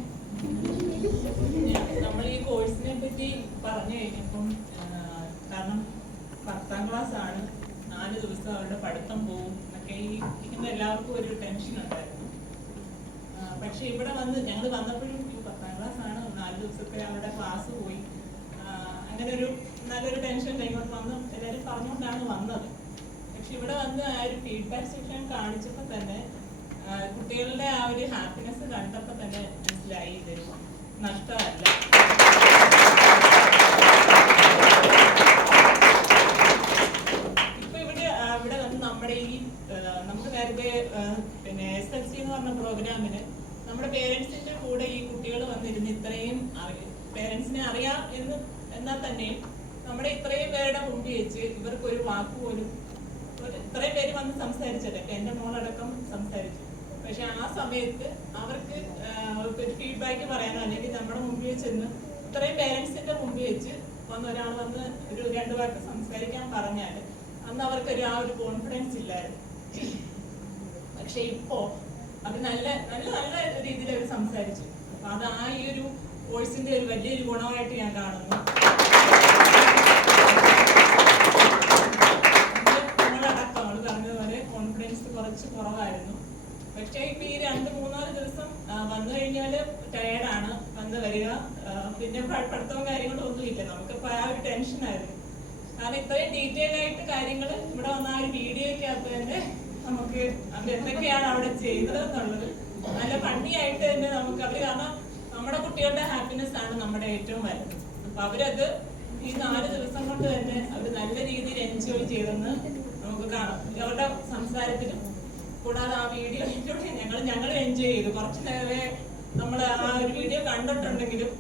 നമ്മൾ ഈ കോഴ്സിനെ പറ്റി പറഞ്ഞു കഴിഞ്ഞപ്പം കാരണം 10ാം ക്ലാസ് ആണ്, 4 ദിവസം അവരുടെ പഠിത്തം പോകും എന്നൊക്കെ ഈ ഇരിക്കുന്ന എല്ലാവർക്കും ഒരു ടെൻഷൻ ഉണ്ടായിരുന്നു. പക്ഷെ ഇവിടെ വന്ന് ഞങ്ങൾ വന്നപ്പോഴും ഈ 10ാം ക്ലാസ് ആണ്, 4 ദിവസത്തെ അവരുടെ ക്ലാസ് പോയി, അങ്ങനെ ഒരു നല്ലൊരു ടെൻഷൻ ഇങ്ങോട്ട് വന്ന് എല്ലാവരും പറഞ്ഞുകൊണ്ടാണ് വന്നത്. പക്ഷെ ഇവിടെ വന്ന് ആ ഒരു ഫീഡ്ബാക്ക് സെക്ഷൻ കാണിച്ചപ്പോൾ തന്നെ കുട്ടികളുടെ ആ ഒരു ഹാപ്പിനെസ് കണ്ടപ്പോൾ തന്നെ മനസ്സിലായി ഇതൊരു നഷ്ടമല്ല. ഇപ്പൊ ഇവിടെ വന്ന് നമ്മുടെ ഈ നമുക്ക് നേരത്തെ പിന്നെ SLC എന്ന് പറഞ്ഞ പ്രോഗ്രാമിന് നമ്മുടെ പേരൻസിന്റെ കൂടെ ഈ കുട്ടികൾ വന്നിരുന്ന് ഇത്രയും പേരൻസിനെ അറിയാം എന്നാൽ തന്നെയും നമ്മുടെ ഇത്രയും പേരുടെ മുമ്പിൽ വെച്ച് ഇവർക്ക് ഒരു വാക്ക് പോലും ഇത്രയും പേര് വന്ന് സംസാരിച്ചത് എൻ്റെ മോളടക്കം സംസാരിച്ചു. പക്ഷെ ആ സമയത്ത് അവർക്ക് ഒരു ഫീഡ്ബാക്ക് പറയാനോ അല്ലെങ്കിൽ നമ്മുടെ മുമ്പിൽ ചെന്ന് ഇത്രയും പേരൻസിന്റെ മുമ്പിൽ വെച്ച് ഒരാൾ വന്ന് ഒരു 2 വാക്ക് സംസാരിക്കാൻ പറഞ്ഞാൽ അന്ന് അവർക്ക് ആ ഒരു കോൺഫിഡൻസ് ഇല്ലായിരുന്നു. പക്ഷെ ഇപ്പോ അത് നല്ല നല്ല നല്ല രീതിയിൽ അവർ സംസാരിച്ചു. അപ്പൊ അത് ആ ഈ ഒരു കോഴ്സിന്റെ ഒരു വലിയൊരു ഗുണമായിട്ട് ഞാൻ കാണുന്നു. കുറച്ച് കുറവായിരുന്നു. പക്ഷേ ഇപ്പൊ ഈ 2-3-4 ദിവസം വന്നു കഴിഞ്ഞാല് ടയേർഡാണ് വന്ന് വരിക, പിന്നെ പഠിത്തവും കാര്യങ്ങളും ഒന്നും ഇല്ല. നമുക്കിപ്പോ ആ ഒരു ടെൻഷനായിരുന്നു. കാരണം ഇത്രയും ഡീറ്റെയിൽ ആയിട്ട് കാര്യങ്ങൾ ഇവിടെ വന്ന ആ ഒരു വീഡിയോയ്ക്കകത്ത് തന്നെ നമുക്ക് അത് എന്തൊക്കെയാണ് അവിടെ ചെയ്തത് എന്നുള്ളത് നല്ല ഭംഗിയായിട്ട് തന്നെ നമുക്ക് അവര്, കാരണം നമ്മുടെ കുട്ടികളുടെ ഹാപ്പിനെസ് ആണ് നമ്മുടെ ഏറ്റവും വലുത്. അപ്പൊ അവരത് ഈ 4 ദിവസം കൊണ്ട് തന്നെ അവർ നല്ല രീതിയിൽ എൻജോയ് ചെയ്തെന്ന് നമുക്ക് കാണാം. അവരുടെ സംസാരത്തിലും കൂടാതെ ആ വീഡിയോയിലൂടെ ഞങ്ങൾ എൻജോയ് ചെയ്തു. കുറച്ച് നേരമേ നമ്മൾ ആ ഒരു വീഡിയോ കണ്ടിട്ടുണ്ടെങ്കിലും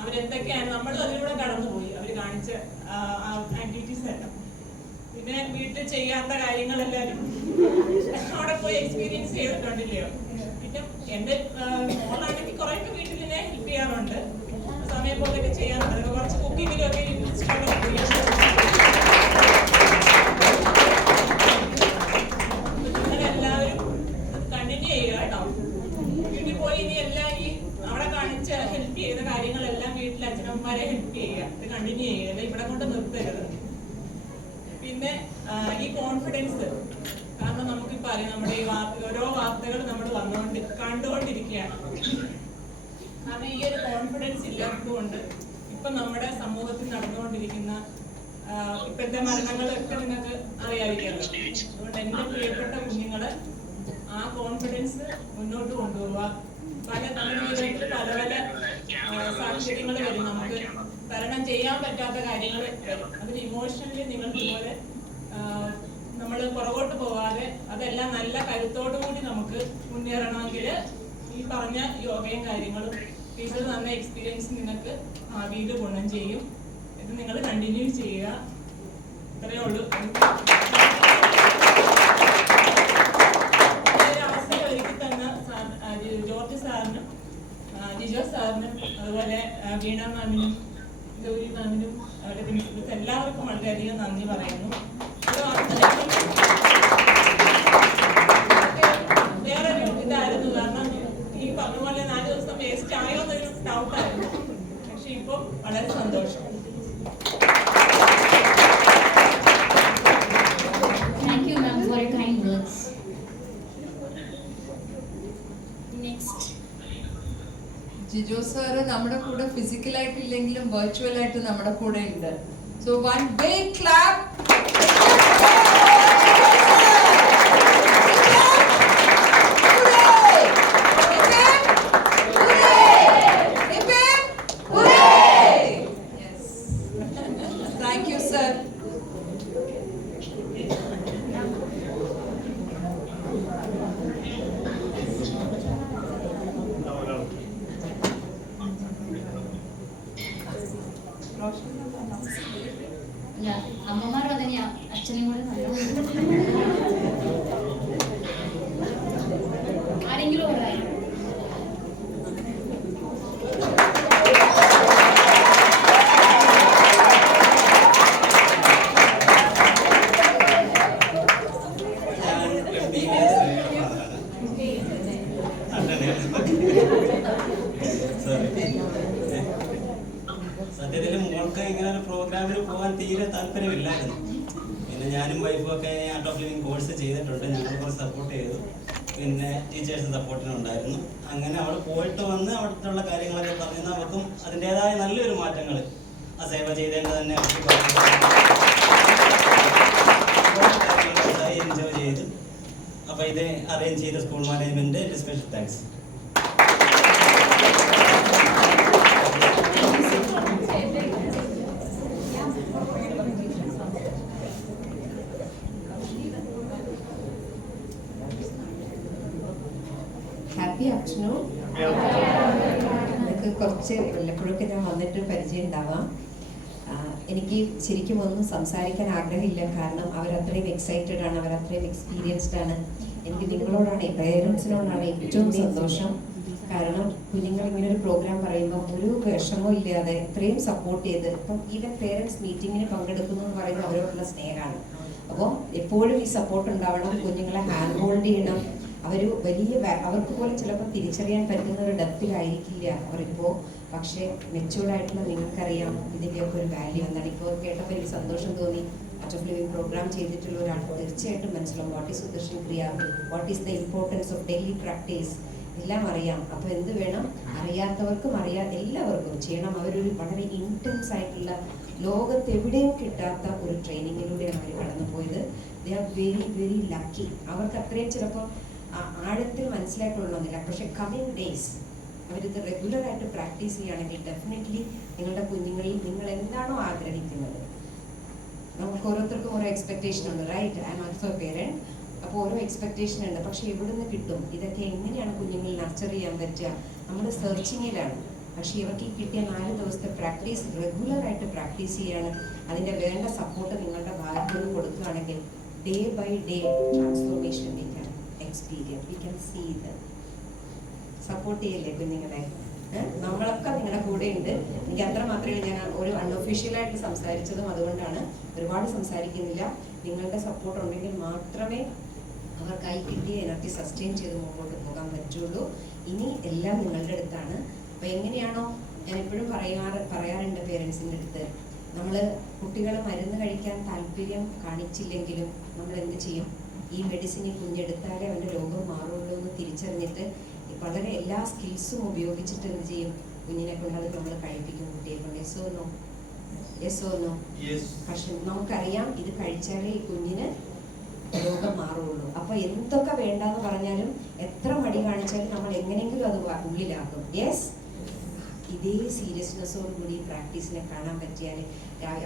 അവരെന്തൊക്കെയാണ് നമ്മൾ അതിലൂടെ കടന്നുപോയി. അവർ കാണിച്ച ആക്ടിവിറ്റീസ് എല്ലാം, പിന്നെ വീട്ടിൽ ചെയ്യാത്ത കാര്യങ്ങളെല്ലാവരും അവിടെ പോയി എക്സ്പീരിയൻസ് ചെയ്തിട്ടുണ്ടില്ലയോ. പിന്നെ എൻ്റെ മോളാണെങ്കിൽ കുറേയൊക്കെ വീട്ടിൽ തന്നെ ഹെൽപ്പ് ചെയ്യാറുണ്ട്, സമയം പോലെയൊക്കെ ചെയ്യാറുണ്ട്. കുറച്ച് കുക്കിങ്ങിലൊക്കെ ഇൻട്രസ്റ്റ് ഈ കോൺഫിഡൻസ്, കാരണം നമുക്കിപ്പോൾ അറിയാം നമ്മുടെ ഈ ഓരോ വാർത്തകൾ നമ്മൾ കണ്ടുകൊണ്ടിരിക്കുകയാണ്. കാരണം ഈ ഒരു കോൺഫിഡൻസ് ഇല്ലാത്തതുകൊണ്ട് ഇപ്പം നമ്മുടെ സമൂഹത്തിൽ നടന്നുകൊണ്ടിരിക്കുന്ന ഇപ്പോഴത്തെ മരണങ്ങളൊക്കെ നിങ്ങൾക്ക് അറിയാതിരിക്കാമല്ലോ. അതുകൊണ്ട് എൻ്റെ പ്രിയപ്പെട്ട കുഞ്ഞുങ്ങള് ആ കോൺഫിഡൻസ് മുന്നോട്ട് കൊണ്ടുപോവുക. നമ്മുടെ ജീവിതത്തിൽ പല പല സാഹചര്യങ്ങൾ വരും, നമുക്ക് തരണം ചെയ്യാൻ പറ്റാത്ത കാര്യങ്ങൾ വരും. അതിൽ ഇമോഷണലി നിങ്ങൾക്ക് ഇതുപോലെ നമ്മൾ പുറകോട്ട് പോവാതെ അതെല്ലാം നല്ല കരുത്തോടു കൂടി നമുക്ക് മുന്നേറണമെങ്കിൽ ഈ പറഞ്ഞ യോഗയും കാര്യങ്ങളും ടീച്ചർ തന്ന എക്സ്പീരിയൻസ് നിങ്ങൾക്ക് ഭാവിയിൽ ഗുണം ചെയ്യും. ഇത് നിങ്ങൾ കണ്ടിന്യൂ ചെയ്യുക. ഇത്രയേ ഉള്ളൂ. അവസരം ഒരുക്കി തന്ന ജോർജ് സാറിനും ജിജോ സാറിനും അതുപോലെ വീണ മാമിനും ഗൗരി മാമിനും അവരുടെ പ്രിൻസിപ്പൽസ് എല്ലാവർക്കും വളരെയധികം നന്ദി പറയുന്നു. വേറൊരു ഇതായിരുന്നു, കാരണം ഈ പറഞ്ഞ പോലെ 4 ദിവസം വേസ്റ്റ് ആയോ എന്നൊരു ഡൗട്ടായിരുന്നു. പക്ഷെ ഇപ്പം വളരെ സന്തോഷം. Thank you, ma'am, for your kind words. Next. Jijo sir നമ്മുടെ കൂടെ ഫിസിക്കലായിട്ടില്ലെങ്കിലും വെർച്വലായിട്ട് നമ്മുടെ കൂടെ ഉണ്ട്. So one big clap. Thank you, sir. അല്ല, അമ്മമാരും അതന്നെയാ, അച്ഛനും കൂടെ ആരെങ്കിലും പറയാം. സത്യത്തിൽ മോൾക്ക് ഇങ്ങനെ ഒരു പ്രോഗ്രാമിന് പോകാൻ തീരെ താല്പര്യമില്ലായിരുന്നു. പിന്നെ ഞാനും വൈഫും ഒക്കെ ആർട്ട് ഓഫ് ലിവിങ് കോഴ്സ് ചെയ്തിട്ടുണ്ട്. ഞങ്ങൾ സപ്പോർട്ട് ചെയ്തു, പിന്നെ ടീച്ചേഴ്സ് സപ്പോർട്ടിനുണ്ടായിരുന്നു. അങ്ങനെ അവൾ പോയിട്ട് വന്ന് അവിടുത്തെ കാര്യങ്ങളൊക്കെ പറഞ്ഞാൽ അവർക്കും അതിൻ്റെതായ നല്ലൊരു മാറ്റങ്ങൾ ആ സേവ ചെയ്തേണ്ട തന്നെ എൻജോയ് ചെയ്തു. അപ്പോൾ ഇത് അറേഞ്ച് ചെയ്ത school management special thanks. Happy afternoon. എനിക്ക് കുറച്ച് വല്ലപ്പോഴൊക്കെ ഞാൻ വന്നിട്ട് പരിചയം ഉണ്ടാവാം. എനിക്ക് ശരിക്കും ഒന്നും സംസാരിക്കാൻ ആഗ്രഹമില്ല, കാരണം അവരത്രയും എക്സൈറ്റഡ് ആണ്, അവരത്രയും എക്സ്പീരിയൻസ്ഡ് ആണ്. എനിക്ക് നിങ്ങളോടാണ്, പേരൻസിനോടാണ് ഏറ്റവും സന്തോഷം. കാരണം കുഞ്ഞുങ്ങൾ ഇങ്ങനെ ഒരു പ്രോഗ്രാം പറയുമ്പോൾ ഒരു വിഷമവും ഇല്ലാതെ ഇത്രയും സപ്പോർട്ട് ചെയ്ത്, ഇപ്പം ഈവൻ പേരൻസ് മീറ്റിങ്ങിന് പങ്കെടുക്കുന്നു എന്ന് പറയുന്നത് അവരോടുള്ള സ്നേഹമാണ്. അപ്പോൾ എപ്പോഴും ഈ സപ്പോർട്ട് ഉണ്ടാവണം. കുഞ്ഞുങ്ങളെ ഹാൻഡ് ഹോൾഡ് ചെയ്യണം. അവർ അവർക്ക് പോലും ചിലപ്പോൾ തിരിച്ചറിയാൻ പറ്റുന്ന ഒരു ഡെപ്തിലായിരിക്കില്ല അവരിപ്പോൾ. പക്ഷേ മെച്ചൂർഡായിട്ടുള്ള നിങ്ങൾക്കറിയാം ഇതിൻ്റെയൊക്കെ ഒരു വാല്യൂ എന്താണ്. ഇപ്പോൾ കേട്ടപ്പോൾ എനിക്ക് സന്തോഷം തോന്നി. ആർട്ട് ഓഫ് ലിവിങ് പ്രോഗ്രാം ചെയ്തിട്ടുള്ള ഒരാൾക്ക് തീർച്ചയായിട്ടും മനസ്സിലാവും വാട്ട് ഈസ് സുദർശൻ ക്രിയ, what is the importance of daily practice, എല്ലാം അറിയാം. അപ്പോൾ എന്ത് വേണം, അറിയാത്തവർക്കും എല്ലാവർക്കും ചെയ്യണം. അവരൊരു വളരെ ഇൻറ്റൻസ് ആയിട്ടുള്ള, ലോകത്ത് എവിടെയും കിട്ടാത്ത ഒരു ട്രെയിനിങ്ങിലൂടെയാണ് അവർ കടന്നു പോയത്. They are very very lucky. അവർക്ക് അത്രയും ചിലപ്പോൾ ആഴത്തിൽ മനസ്സിലാക്കൊള്ളണമെന്നില്ല. പക്ഷെ കമ്മിങ് ഡേയ്സ് അവരിത് റെഗുലറായിട്ട് പ്രാക്ടീസ് ചെയ്യുകയാണെങ്കിൽ ഡെഫിനറ്റ്ലി നിങ്ങളുടെ കുഞ്ഞുങ്ങളിൽ നിങ്ങൾ എന്താണോ ആഗ്രഹിക്കുന്നത്, നമുക്ക് ഓരോരുത്തർക്കും ഓരോ എക്സ്പെക്ടേഷൻ ഉണ്ട്, right? I am also a parent. അപ്പോൾ ഓരോ എക്സ്പെക്ടേഷൻ ഉണ്ട്. പക്ഷെ എവിടെ നിന്ന് കിട്ടും ഇതൊക്കെ? എങ്ങനെയാണ് കുഞ്ഞുങ്ങളിൽ നർച്ചർ ചെയ്യാൻ പറ്റുക? നമ്മൾ സെർച്ചിങ്ങിലാണ്. പക്ഷേ ഇവർക്ക് ഈ കിട്ടിയ 4 ദിവസത്തെ പ്രാക്ടീസ് റെഗുലറായിട്ട് പ്രാക്ടീസ് ചെയ്യാണ്. അതിൻ്റെ വേണ്ട സപ്പോർട്ട് നിങ്ങളുടെ ഭാഗത്ത് നിന്ന് കൊടുക്കുകയാണെങ്കിൽ day by day transformation we can experience, we can see ഇത്. സപ്പോർട്ട് ചെയ്യല്ലേ കുഞ്ഞുങ്ങളെ? നമ്മളൊക്കെ നിങ്ങളുടെ കൂടെ ഉണ്ട്. എനിക്ക് അത്ര മാത്രമേ ഞാൻ ഒരു അൺഒഫീഷ്യലായിട്ട് സംസാരിച്ചതും അതുകൊണ്ടാണ്, ഒരുപാട് സംസാരിക്കുന്നില്ല. നിങ്ങളുടെ സപ്പോർട്ട് ഉണ്ടെങ്കിൽ മാത്രമേ അവർക്കായി കിട്ടിയ എനർജി സസ്റ്റെയിൻ ചെയ്ത് മുമ്പോട്ട് പോകാൻ പറ്റുള്ളൂ. ഇനി എല്ലാം നിങ്ങളുടെ അടുത്താണ്. അപ്പോൾ എങ്ങനെയാണോ ഞാൻ എപ്പോഴും പറയാറുണ്ട് പേരൻസിൻ്റെ അടുത്ത്, നമ്മൾ കുട്ടികൾ മരുന്ന് കഴിക്കാൻ താല്പര്യം കാണിച്ചില്ലെങ്കിലും നമ്മൾ എന്ത് ചെയ്യും? ഈ മെഡിസിൻ ഈ കുഞ്ഞെടുത്താലേ അവൻ്റെ രോഗം മാറുള്ളൂ എന്ന് തിരിച്ചറിഞ്ഞിട്ട് വളരെ എല്ലാ സ്കിൽസും ഉപയോഗിച്ചിട്ട് എന്ത് ചെയ്യും? കുഞ്ഞിനെ കൊണ്ട് നമ്മൾ കഴിപ്പിക്കും, കുട്ടിയെ കൊണ്ട്. Yes or no? പക്ഷെ നമുക്കറിയാം ഇത് കഴിച്ചാലേ ഈ കുഞ്ഞിന് രോഗം മാറുള്ളൂ. അപ്പൊ എന്തൊക്കെ വേണ്ടെന്ന് പറഞ്ഞാലും എത്ര മടി കാണിച്ചാലും നമ്മൾ എങ്ങനെയെങ്കിലും അത് ഉള്ളിലാക്കും. യെസ്, ഇതേ സീരിയസ്നെസ്സോടുകൂടി പ്രാക്ടീസിനെ കാണാൻ പറ്റിയാൽ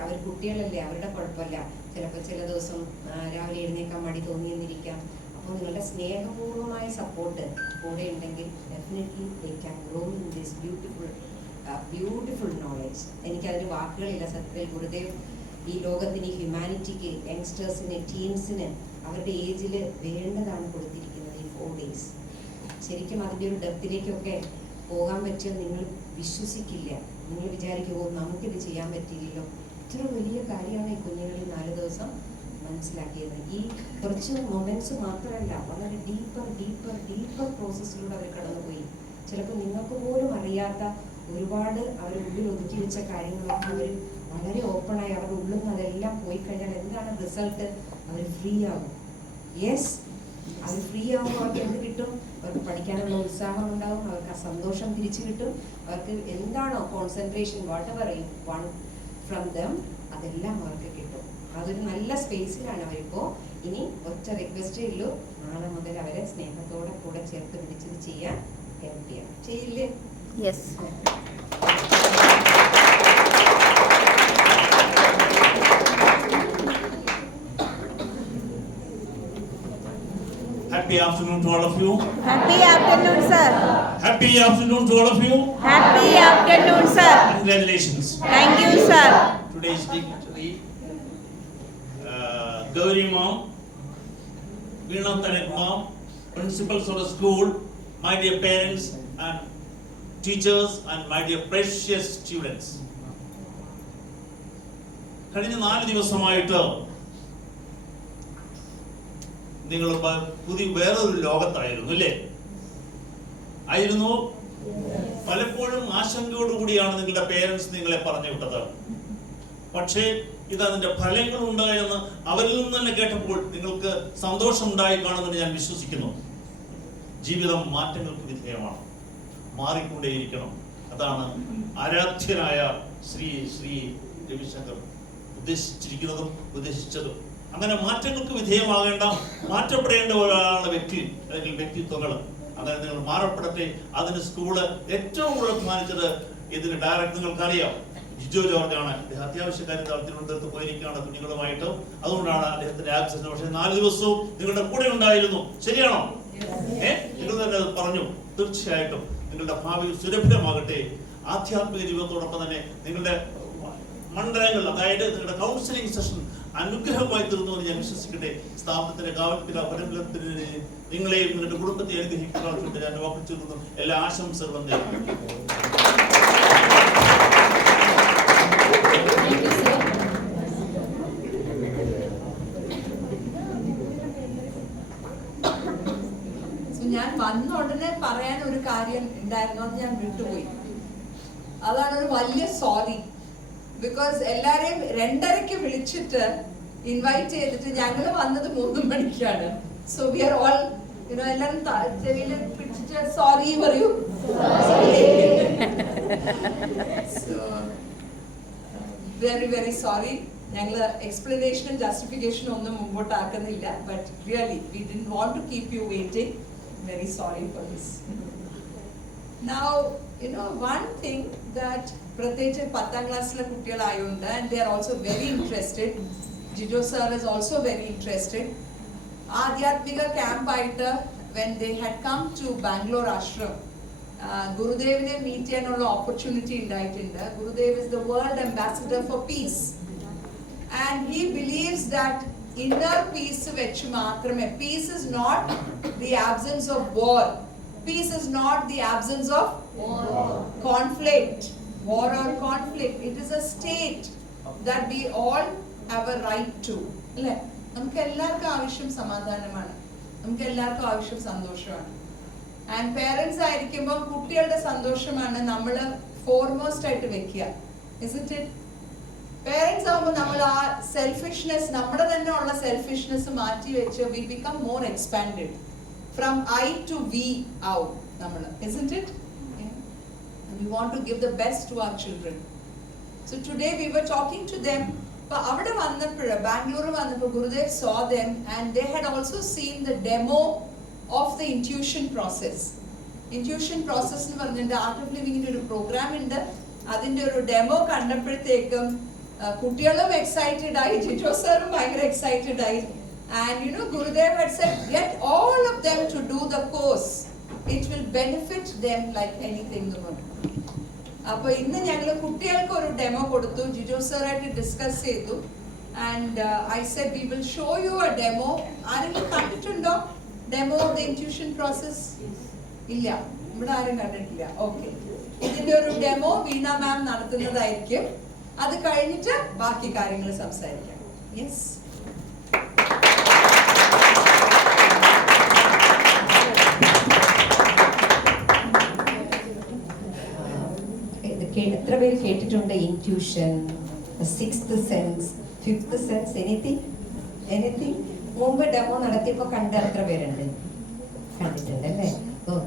അവർ കുട്ടികളല്ലേ, അവരുടെ കുഴപ്പമില്ല. ചിലപ്പോൾ ചില ദിവസം രാവിലെ എഴുന്നേക്കാൻ മടി തോന്നിയെന്നിരിക്കാം. അപ്പോൾ നിങ്ങളുടെ സ്നേഹപൂർവമായ സപ്പോർട്ട് കൂടെ ഉണ്ടെങ്കിൽ definitely they can grow in this beautiful knowledge. എനിക്കതിന് വാക്കുകളില്ല സത്യത്തിൽ. ഗുരുദേവ് ഈ ലോകത്തിന്, ഈ ഹ്യൂമാനിറ്റിക്ക്, യങ്സ്റ്റേഴ്സിന്, ടീൻസിന് അവരുടെ ഏജിൽ വേണ്ടതാണ് കൊടുത്തിരിക്കുന്നത് ഈ 4 days. ശരിക്കും അതിൻ്റെ ഒരു ഡെപ്തിലേക്കൊക്കെ പോകാൻ പറ്റിയാൽ നിങ്ങൾ വിശ്വസിക്കില്ല. നിങ്ങൾ വിചാരിക്കുമോ നമുക്കിത് ചെയ്യാൻ പറ്റിയില്ലല്ലോ. ഇത്ര വലിയ കാര്യമാണ് ഈ കുഞ്ഞുങ്ങളിൽ 4 ദിവസം മനസ്സിലാക്കിയത്. ഈ കുറച്ച് മൊമെന്റ്സ് മാത്രമല്ല, വളരെ ഡീപ്പർ പ്രോസസ്സിലൂടെ അവർ കടന്നുപോയി. ചിലപ്പോൾ നിങ്ങൾക്ക് പോലും അറിയാത്ത ഒരുപാട് അവർ ഉള്ളിൽ ഒതുക്കി വെച്ച കാര്യങ്ങളൊക്കെ അവർ വളരെ ഓപ്പണായി അവരുടെ ഉള്ളിൽ നിന്ന് അതെല്ലാം പോയി കഴിഞ്ഞാൽ എന്താണ് റിസൾട്ട്? അവർ ഫ്രീ ആകും. യെസ്, അവർ ഫ്രീ ആകുമ്പോൾ അവർക്ക് എന്ത് കിട്ടും? അവർക്ക് പഠിക്കാനുള്ള ഉത്സാഹം ഉണ്ടാവും, അവർക്ക് ആ സന്തോഷം തിരിച്ചു കിട്ടും. അവർക്ക് എന്താണോ concentration what ever you want from them അതെല്ലാം അവർക്ക് കിട്ടും. അതൊരു നല്ല സ്പേസിലാണ് അവരിപ്പോൾ. ഇനി ഒറ്റ റിക്വസ്റ്റേ ഉള്ളൂ, നാളെ മുതൽ അവരെ സ്നേഹത്തോടെ കൂടെ ചേർത്ത് പിടിച്ചത് ചെയ്യാൻ ഹെൽപ്പ് ചെയ്യാം. ചെയ്യില്ലേ? Yes. Happy afternoon to all of you. Happy afternoon, sir. Happy afternoon to all of you. Happy afternoon, sir. Congratulations. Thank you, sir. Today's dignitary, Gauri mom, Veena Tanek mom, principals of the school, my dear parents and teachers and my dear precious students. കഴിഞ്ഞ 4 ദിവസമായിട്ട് നിങ്ങൾ പുതിയ വേറൊരു ലോകത്തായിരുന്നു അല്ലേ? ആയിരുന്നു. പലപ്പോഴും ആശങ്കയോടുകൂടിയാണ് നിങ്ങളുടെ parents നിങ്ങളെ പറഞ്ഞു വിട്ടത്. പക്ഷേ ഇതതിന്റെ ഫലങ്ങൾ ഉണ്ടായെന്ന് അവരിൽ നിന്ന് തന്നെ കേട്ടപ്പോൾ നിങ്ങൾക്ക് സന്തോഷം ഉണ്ടായി കാണുമെന്ന് ഞാൻ വിശ്വസിക്കുന്നു. ജീവിതം മാറ്റങ്ങൾക്ക് വിധേയമാണ്, മാറിക്കൊണ്ടേയിരിക്കണം. അതാണ് ആരാധ്യനായ ശ്രീ രവിശങ്കർ ഉദ്ദേശിച്ചിരിക്കുന്നതും ഉദ്ദേശിച്ചതും. അങ്ങനെ മാറ്റങ്ങൾക്ക് വിധേയമാകേണ്ട, മാറ്റപ്പെടേണ്ട ഒരാളുടെ വ്യക്തി അല്ലെങ്കിൽ വ്യക്തിത്വങ്ങൾ അങ്ങനെ നിങ്ങൾ മാറപ്പെടട്ടെ. അതിന് സ്കൂള് ഏറ്റവും കൂടുതൽ അഭിമാനിച്ചത് ഇതിന് ഡയറക്ടർ നിങ്ങൾക്കറിയാം, ജിജോ ജോർജാണ്. അദ്ദേഹം അത്യാവശ്യ കാര്യത്തിൽ തിരുവനന്തപുരത്ത് പോയിരിക്കുകയാണ് കുഞ്ഞുങ്ങളുമായിട്ട്. അതുകൊണ്ടാണ് അദ്ദേഹത്തിന്റെ ആബ്സെന്റ്. പക്ഷേ 4 ദിവസവും നിങ്ങളുടെ കൂടെ ഉണ്ടായിരുന്നു. ശരിയാണോ? നിങ്ങൾ തന്നെ പറഞ്ഞു. തീർച്ചയായിട്ടും നിങ്ങളുടെ ഭാവി സുരഭിതമാകട്ടെ. ആധ്യാത്മിക ജീവിതത്തോടൊപ്പം തന്നെ നിങ്ങളുടെ മണ്ഡലങ്ങൾ, അതായത് നിങ്ങളുടെ കൗൺസിലിംഗ് സെഷൻ അനുഗ്രഹമായി തീർന്നു എന്ന് ഞാൻ വിശ്വസിക്കട്ടെ. സ്ഥാപനത്തിന്റെ കാവൽത്തിന് നിങ്ങളെയും നിങ്ങളുടെ കുടുംബത്തെ അനുഗ്രഹിക്കുന്ന ഞാൻ വാക്കിച്ചു എല്ലാ ആശംസകളും നേരുന്നു. ഞാൻ വന്ന ഉടനെ പറയാൻ ഒരു കാര്യം ഉണ്ടായിരുന്നു, അത് ഞാൻ വിട്ടുപോയി. അതാണ് ഒരു വലിയ സോറി. ബിക്കോസ് എല്ലാരെയും 2:30 വിളിച്ചിട്ട് ഇൻവൈറ്റ് ചെയ്തിട്ട് ഞങ്ങൾ വന്നത് 3 മണിക്കാണ്. സോ വി ആർ ഓൾ എല്ലാരും ചെവിയിൽ പിടിച്ചിട്ട് സോറി പറയൂ. Very very sorry. ഞങ്ങൾ എക്സ്പ്ലനേഷനും ജസ്റ്റിഫിക്കേഷനും ഒന്നും മുമ്പോട്ടാക്കുന്നില്ല. But really we didn't want to keep you waiting. Very sorry for this. Now, one thing that പ്രത്യേകിച്ച് 10th ക്ലാസ്സിലെ കുട്ടികളായതുകൊണ്ട് and they are also very interested. Jijo sir is also very interested. ആധ്യാത്മിക ക്യാമ്പായിട്ട് when they had come to Bangalore ashram, ഗുരുദേവിനെ meet ചെയ്യാനുള്ള opportunity ഉണ്ടായിട്ടുണ്ട്. Gurudev is the world ambassador for peace and he believes that inner peace വെച്ച് മാത്രമേ, peace is not the absence of war, peace is not the absence of conflict, war or conflict, it is a state that we all have a right to. അല്ലേ? നമുക്ക് എല്ലാവർക്കും ആവശ്യം സമാധാനമാണ്, നമുക്ക് എല്ലാവർക്കും ആവശ്യം സന്തോഷമാണ്. ആൻഡ് പേരൻസ് ആയിരിക്കുമ്പോൾ കുട്ടികളുടെ സന്തോഷമാണ് നമ്മൾ ഫോർമോസ്റ്റ് ആയിട്ട് വെക്കുക. Isn't it? പേരൻസ് ആകുമ്പോൾ നമ്മൾ ആ സെൽഫിഷ്നെസ്, നമ്മുടെ തന്നെ ഉള്ള സെൽഫിഷ്നെസ് മാറ്റി വെച്ച് we become more expanded from I to we out നമ്മൾ, isn't it? We want to give the best to our children. So today we were talking to them. But avade vannappoഴ Bangalore vannappo Gurudev saw them and they had also seen the demo of the intuition process. Intuition process nu parninte Art of Living inde oru program undu, adinte oru demo kandappathekkum kuttigalum excited ആയി, ജിജോ സാറും ഭയങ്കര excited ആയി. And you know, Gurudev had said, get all of them to do the course. It will benefit them like anything. അപ്പൊ ഇന്ന് ഞങ്ങൾ കുട്ടികൾക്ക് ഒരു demo കൊടുത്തു, ജിജോ സാറായിട്ട് ഡിസ്കസ് ചെയ്തു. And I said we will show you a demo. ആരെങ്കിലും കണ്ടിട്ടുണ്ടോ demo of the intuition process? ഇല്ല, ഇവിടെ ആരും കണ്ടിട്ടില്ല. ഓക്കെ, ഇതിന്റെ ഒരു ഡെമോ വീണ മാം നടത്തുന്നതായിരിക്കും. അത് കഴിഞ്ഞിട്ട് ബാക്കി കാര്യങ്ങൾ സംസാരിക്കാം. യെസ്. എത്ര പേര് കേട്ടിട്ടുണ്ട് intuition, sixth sense, fifth sense, anything? മുമ്പ് ഡെമോ നടത്തിയപ്പോൾ കണ്ട എത്ര പേരുണ്ട്? കണ്ടിട്ടുണ്ട് അല്ലേ?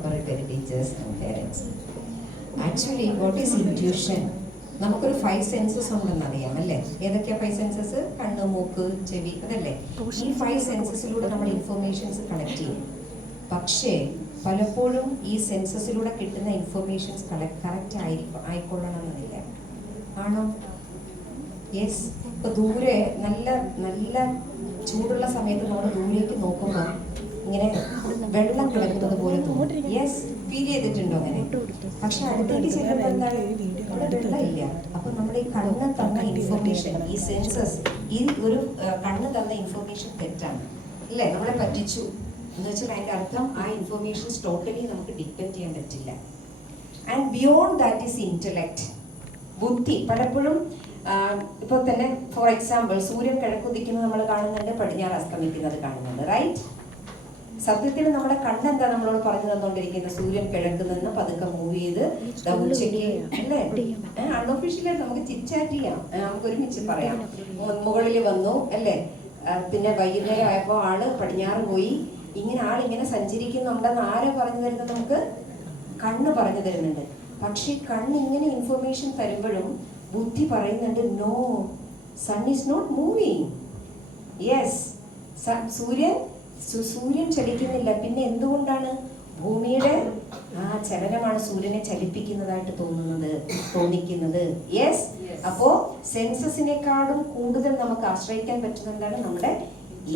കുറേ പേര് teachers and parents. Actually what is intuition? നമുക്കൊരു 5 സെൻസസ് ഉണ്ടെന്ന് അറിയാം അല്ലേ? ഏതൊക്കെയാ 5 സെൻസസ്? കണ്ണ്, മൂക്ക്, ചെവി, അതല്ലേ? ഈ 5 സെൻസസിലൂടെ നമ്മൾ ഇൻഫർമേഷൻസ് കണക്ട് ചെയ്യും. പക്ഷേ പലപ്പോഴും ഈ സെൻസസിലൂടെ കിട്ടുന്ന ഇൻഫർമേഷൻസ് കറക്റ്റ് ആയിക്കൊള്ളണമെന്നില്ല. ആണോ? യെസ്. ഇപ്പൊ ദൂരെ നല്ല നല്ല ചൂടുള്ള സമയത്ത് നമ്മൾ ദൂരേക്ക് നോക്കുമ്പോൾ ഇങ്ങനെ വെള്ളം കിടക്കുന്നത് പോലെ തോന്നും. യെസ്, ഫീൽ ചെയ്തിട്ടുണ്ടോ അങ്ങനെ? പക്ഷെ അടുത്തേക്ക് ചെല്ലുമ്പോൾ എന്താണ്? അവിടെ വെള്ളമില്ല. അപ്പൊ നമ്മുടെ ഈ കണ്ണ് തന്ന ഇൻഫർമേഷൻ, ഈ സെൻസസ്, ഈ ഒരു കണ്ണ് തന്ന ഇൻഫർമേഷൻ തെറ്റാണ് അല്ലേ? നമ്മളെ പറ്റിച്ചു എന്ന് വെച്ചാൽ അതിന്റെ അർത്ഥം ആ ഇൻഫർമേഷൻസ് ടോട്ടലി നമുക്ക് ഡിപ്പെൻഡ് ചെയ്യാൻ പറ്റില്ല. And beyond that is intellect, ബുദ്ധി. പലപ്പോഴും ഇപ്പോൾ തന്നെ ഫോർ എക്സാമ്പിൾ സൂര്യൻ കിഴക്കുദിക്കുന്നത് നമ്മൾ കാണുന്നുണ്ട്, പടിഞ്ഞാറ് അസ്തമിക്കുന്നത് കാണുന്നുണ്ട്, റൈറ്റ്? സത്യത്തിൽ നമ്മുടെ കണ്ണെന്താ നമ്മളോട് പറഞ്ഞു തന്നുകൊണ്ടിരിക്കുന്നത്? സൂര്യൻ കിഴക്ക് നിന്ന് പതുക്കെ മൂവ് ചെയ്ത് ഉച്ചയ്ക്ക് അല്ലേ? അൺഒഫീഷ്യലായിട്ട് നമുക്ക് ചിറ്റാറ്റ് ചെയ്യാം, നമുക്ക് ഒരുമിച്ച് പറയാം. മുകളിൽ വന്നു അല്ലേ? പിന്നെ വൈകുന്നേരം ആയപ്പോൾ ആള് പടിഞ്ഞാറ് പോയി. ഇങ്ങനെ ആളിങ്ങനെ സഞ്ചരിക്കുന്നുണ്ടെന്ന് ആരാ പറഞ്ഞു തരുന്നത്? നമുക്ക് കണ്ണ് പറഞ്ഞു തരുന്നുണ്ട്. പക്ഷെ കണ്ണ് ഇങ്ങനെ ഇൻഫർമേഷൻ തരുമ്പോഴും ബുദ്ധി പറയുന്നുണ്ട്, no, son is not moving. Yes, സൂര്യൻ ചലിക്കുന്നില്ല. പിന്നെ എന്തുകൊണ്ടാണ്? ഭൂമിയുടെ ആ ചലനമാണ് സൂര്യനെ ചലിപ്പിക്കുന്നതായിട്ട് തോന്നിക്കുന്നത്. യെസ്. അപ്പോ സെൻസസിനെക്കാളും കൂടുതൽ നമുക്ക് ആശ്രയിക്കാൻ പറ്റുന്നതാണ് നമ്മുടെ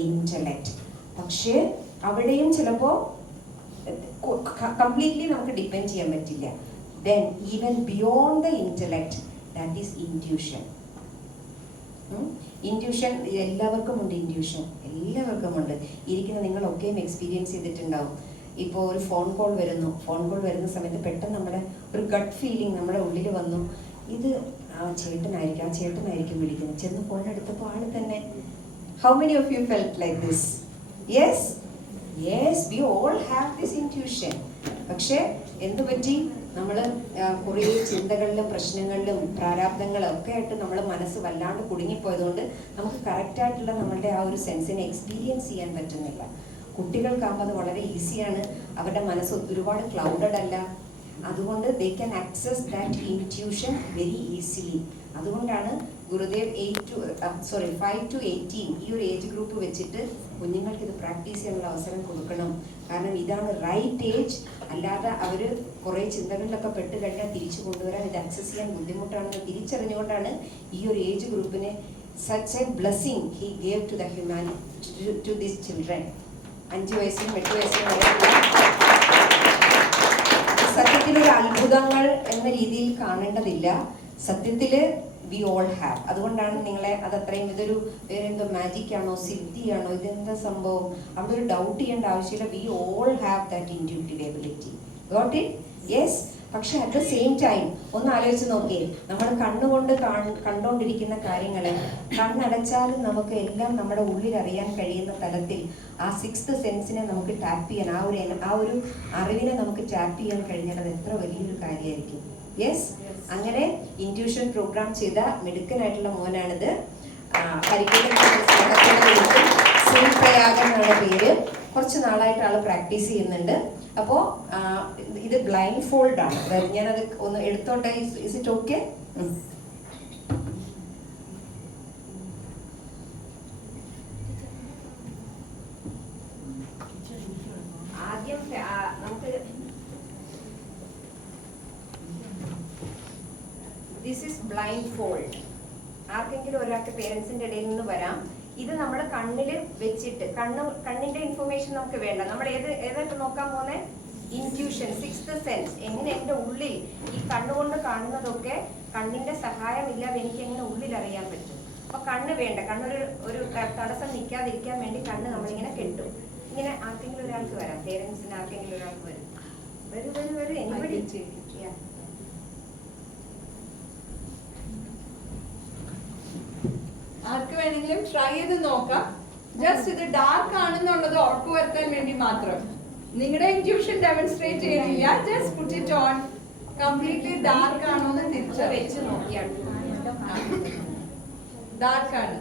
ഇന്റലക്ട്. പക്ഷേ അവിടെയും ചിലപ്പോ കംപ്ലീറ്റ്ലി നമുക്ക് ഡിപ്പെൻഡ് ചെയ്യാൻ പറ്റില്ല. Then even beyond the intellect, that is intuition. Intuition എല്ലാവർക്കും ഉണ്ട്. ഇൻറ്റ്യൂഷൻ എല്ലാവർക്കും ഉണ്ട്. ഇരിക്കുന്ന നിങ്ങളൊക്കെയും എക്സ്പീരിയൻസ് ചെയ്തിട്ടുണ്ടാവും. ഇപ്പോൾ ഒരു ഫോൺ കോൾ വരുന്ന സമയത്ത് പെട്ടെന്ന് നമ്മുടെ ഒരു ഗട്ട് ഫീലിംഗ് നമ്മുടെ ഉള്ളിൽ വന്നു, ഇത് ആ ചേട്ടനായിരിക്കും വിളിക്കുന്നത്. ചെന്ന് ഫോൺ എടുത്തപ്പോൾ ആള് തന്നെ. How many of U felt like this? Yes, V all have this intuition. പക്ഷെ എന്തു പറ്റി? നമ്മൾ കുറേ ചിന്തകളിലും പ്രശ്നങ്ങളിലും പ്രാരാബ്ദങ്ങളും ഒക്കെ ആയിട്ട് നമ്മൾ മനസ്സ് വല്ലാണ്ട് കുടുങ്ങിപ്പോയതുകൊണ്ട് നമുക്ക് കറക്റ്റായിട്ടുള്ള നമ്മളുടെ ആ ഒരു സെൻസിനെ എക്സ്പീരിയൻസ് ചെയ്യാൻ പറ്റുന്നില്ല. കുട്ടികൾക്കാകുമ്പോൾ അത് വളരെ ഈസിയാണ്. അവരുടെ മനസ്സ് ഒരുപാട് ക്ലൗഡഡ് അല്ല. അതുകൊണ്ട് they can access that intuition very easily. അതുകൊണ്ടാണ് ഗുരുദേവ് 5 to 18 ഈ ഒരു ഏജ് ഗ്രൂപ്പ് വെച്ചിട്ട് കുഞ്ഞുങ്ങൾക്ക് ഇത് പ്രാക്ടീസ് ചെയ്യാനുള്ള അവസരം കൊടുക്കണം. കാരണം ഇതാണ് റൈറ്റ് ഏജ്. അല്ലാതെ അവർ കുറേ ചിന്തകളിലൊക്കെ പെട്ട് കഴിഞ്ഞാൽ തിരിച്ചു കൊണ്ടുവരാൻ ഇത് ആക്സസ് ചെയ്യാൻ ബുദ്ധിമുട്ടാണെന്ന് തിരിച്ചറിഞ്ഞുകൊണ്ടാണ് ഈ ഒരു ഏജ് ഗ്രൂപ്പിനെ such a blessing he gave to the humanity, to these children. 5 വയസ്സിലും 8 വയസ്സിലും സത്യത്തിലൊരു അത്ഭുതങ്ങൾ എന്ന രീതിയിൽ കാണേണ്ടതില്ല. സത്യത്തില് വി ഓൾ ഹാവ്. അതുകൊണ്ടാണ് നിങ്ങളെ അതത്രയും ഇതൊരു വേറെന്തോ മാജിക് ആണോ സിദ്ധിയാണോ ഇതെന്താ സംഭവം അവിടെ ഒരു ഡൗട്ട് ചെയ്യേണ്ട ആവശ്യമില്ല. V all have that intuitive ability. Got it? Yes. പക്ഷെ അറ്റ് ദ സെയിം ടൈം ഒന്ന് ആലോചിച്ച് നോക്കിയേ, നമ്മൾ കണ്ണുകൊണ്ട് കണ്ടുകൊണ്ടിരിക്കുന്ന കാര്യങ്ങളെ കണ്ണടച്ചാലും നമുക്ക് എല്ലാം നമ്മുടെ ഉള്ളിൽ അറിയാൻ കഴിയുന്ന തലത്തിൽ ആ 6th സെൻസിനെ നമുക്ക് ടാപ്പ് ചെയ്യാൻ, ആ ഒരു അറിവിനെ നമുക്ക് ടാപ്പ് ചെയ്യാൻ കഴിഞ്ഞാൽ അത് എത്ര വലിയൊരു കാര്യമായിരിക്കും. യെസ്, അങ്ങനെ ഇൻറ്റ്യൂഷൻ പ്രോഗ്രാം ചെയ്ത മിടുക്കനായിട്ടുള്ള മോനാണിത്. ശ്രീപ്രയാഗ് എന്നാണ് പേര്. കുറച്ച് നാളായിട്ട് ആൾ പ്രാക്ടീസ് ചെയ്യുന്നുണ്ട്. അപ്പോൾ ഇത് ബ്ലൈൻഡ് ഫോൾഡ് ആണ്. ഞാനത് ഒന്ന് എടുത്തോട്ടെ. Is it okay? ആദ്യം നമുക്ക് ദിസ് ഇസ് ബ്ലൈൻഡ് ഫോൾഡ്. ആർക്കെങ്കിലും ഒരാൾക്ക് പേരൻസിന്റെ ഇടയിൽ നിന്ന് വരാം. ഇത് നമ്മൾ കണ്ണിൽ വെച്ചിട്ട് കണ്ണിന്റെ ഇൻഫർമേഷൻ നമുക്ക് വേണ്ട. നമ്മൾ ഏതായിട്ട് നോക്കാൻ പോകുന്ന ഇൻറ്റ്യൂഷൻ, സിക്സ്ത് സെൻസ്. എങ്ങനെ എൻ്റെ ഉള്ളിൽ ഈ കണ്ണുകൊണ്ട് കാണുന്നതൊക്കെ കണ്ണിന്റെ സഹായമില്ലാതെ എനിക്ക് എങ്ങനെ ഉള്ളിൽ അറിയാൻ പറ്റും. അപ്പൊ കണ്ണ് വേണ്ട. കണ്ണൊരു തടസ്സം നിൽക്കാതിരിക്കാൻ വേണ്ടി കണ്ണ് നമ്മളിങ്ങനെ കെട്ടും. ഇങ്ങനെ ആർക്കെങ്കിലും ഒരാൾക്ക് വരാം. പേരൻസിന് ആർക്കെങ്കിലും ഒരാൾക്ക് വരും. വരൂ എനിബഡി. ആർക്ക് വേണമെങ്കിലും ട്രൈ ചെയ്ത് നോക്കാം. ജസ്റ്റ് ഇത് ഡാർക്ക് ആണെന്നുള്ളത് ഉറപ്പ് വരുത്താൻ വേണ്ടി മാത്രം. നിങ്ങളുടെ ഇൻറ്റ്യൂഷൻ ഡെമോൺസ്ട്രേറ്റ് ചെയ്യണില്ല. Just put it on. Completely dark ആണോ എന്ന് തിരിച്ച് വെച്ച് നോക്കിയാണ്. ഡാർക്ക് ആണ്.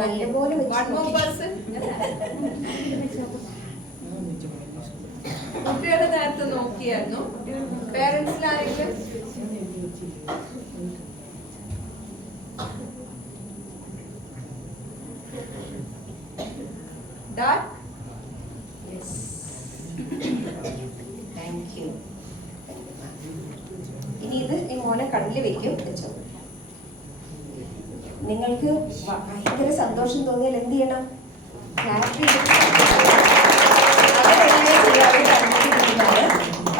നല്ലപോലെ വൺ മോർ പേഴ്സൺ. കുട്ടികളെ നേരത്തെ നോക്കിയായിരുന്നു. പേരൻസിലാരെങ്കിലും dark? Yes. Thank you. ഇനി ഇത് ഈ മോനെ കണ്ണിൽ വെക്കും. വെച്ചോ. നിങ്ങൾക്ക് ഭയങ്കര സന്തോഷം തോന്നിയാൽ എന്ത് ചെയ്യണം?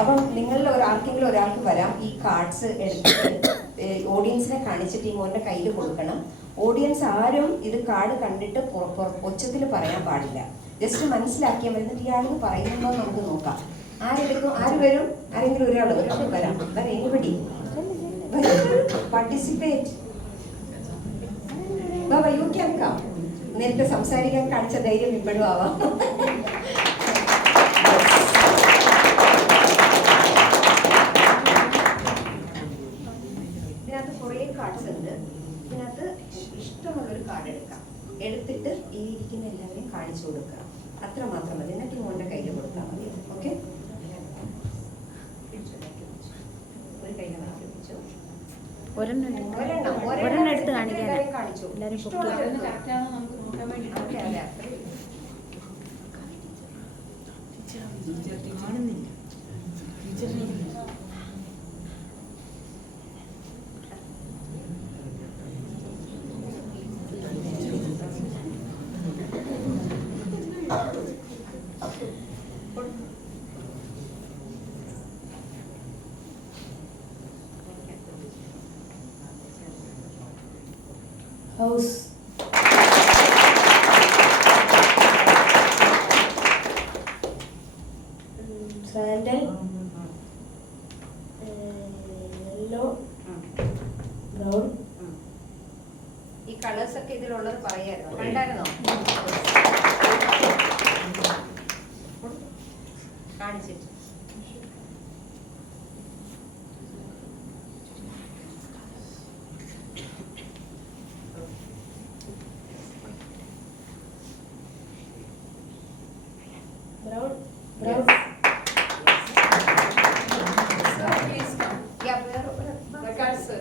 അപ്പം നിങ്ങളിൽ ആർക്കെങ്കിലും ഒരാൾക്ക് വരാം. ഈ കാർഡ്സ് എടുത്തിട്ട് ഓഡിയൻസിനെ കാണിച്ചിട്ട് ഈ മോന്റെ കയ്യിൽ കൊടുക്കണം. ഓഡിയൻസ് ആരും ഇത് കാർഡ് കണ്ടിട്ട് ഒച്ചത്തിൽ പറയാൻ പാടില്ല. ജസ്റ്റ് മനസ്സിലാക്കിയാൽ മതി. എന്നിട്ട് ഇയാൾക്ക് പറയുന്നുണ്ടോ നമുക്ക് നോക്കാം. ആരെടുക്കും? ആര് വരും? ആരെങ്കിലും ഒരാൾ വരാം. Anybody participate. Baba you can come. നേരത്തെ സംസാരിക്കാൻ കാണിച്ച ധൈര്യം ഇപ്പോഴും ആവാം. ഇതിനകത്ത് കുറേ കാർഡ്സ് ഉണ്ട്. ഇതിനകത്ത് ഇഷ്ടമുള്ളൊരു കാർഡ് എടുക്കാം. എടുത്തിട്ട് ഈ ഇരിക്കുന്ന എല്ലാവരെയും കാണിച്ചു കൊടുക്കുക. അത്ര മാത്രം മതി. എന്നിട്ട് മോന്റെ കയ്യിൽ കൊടുത്താൽ മതി. ഓക്കെ? ഒരു കയ്യിൽ വെച്ചു. ഒരെണ്ണം എടുത്ത് കാണിക്കാൻ കാണിച്ചു. House. Sandal. Yellow. Brown. ഈ കളേഴ്സ് ഒക്കെ ഇതിലുള്ളത് പറയായിരുന്നു. കണ്ടായിരുന്നോ? കാണിച്ചിട്ട് Brown. please come. Yeah, The cards, sir.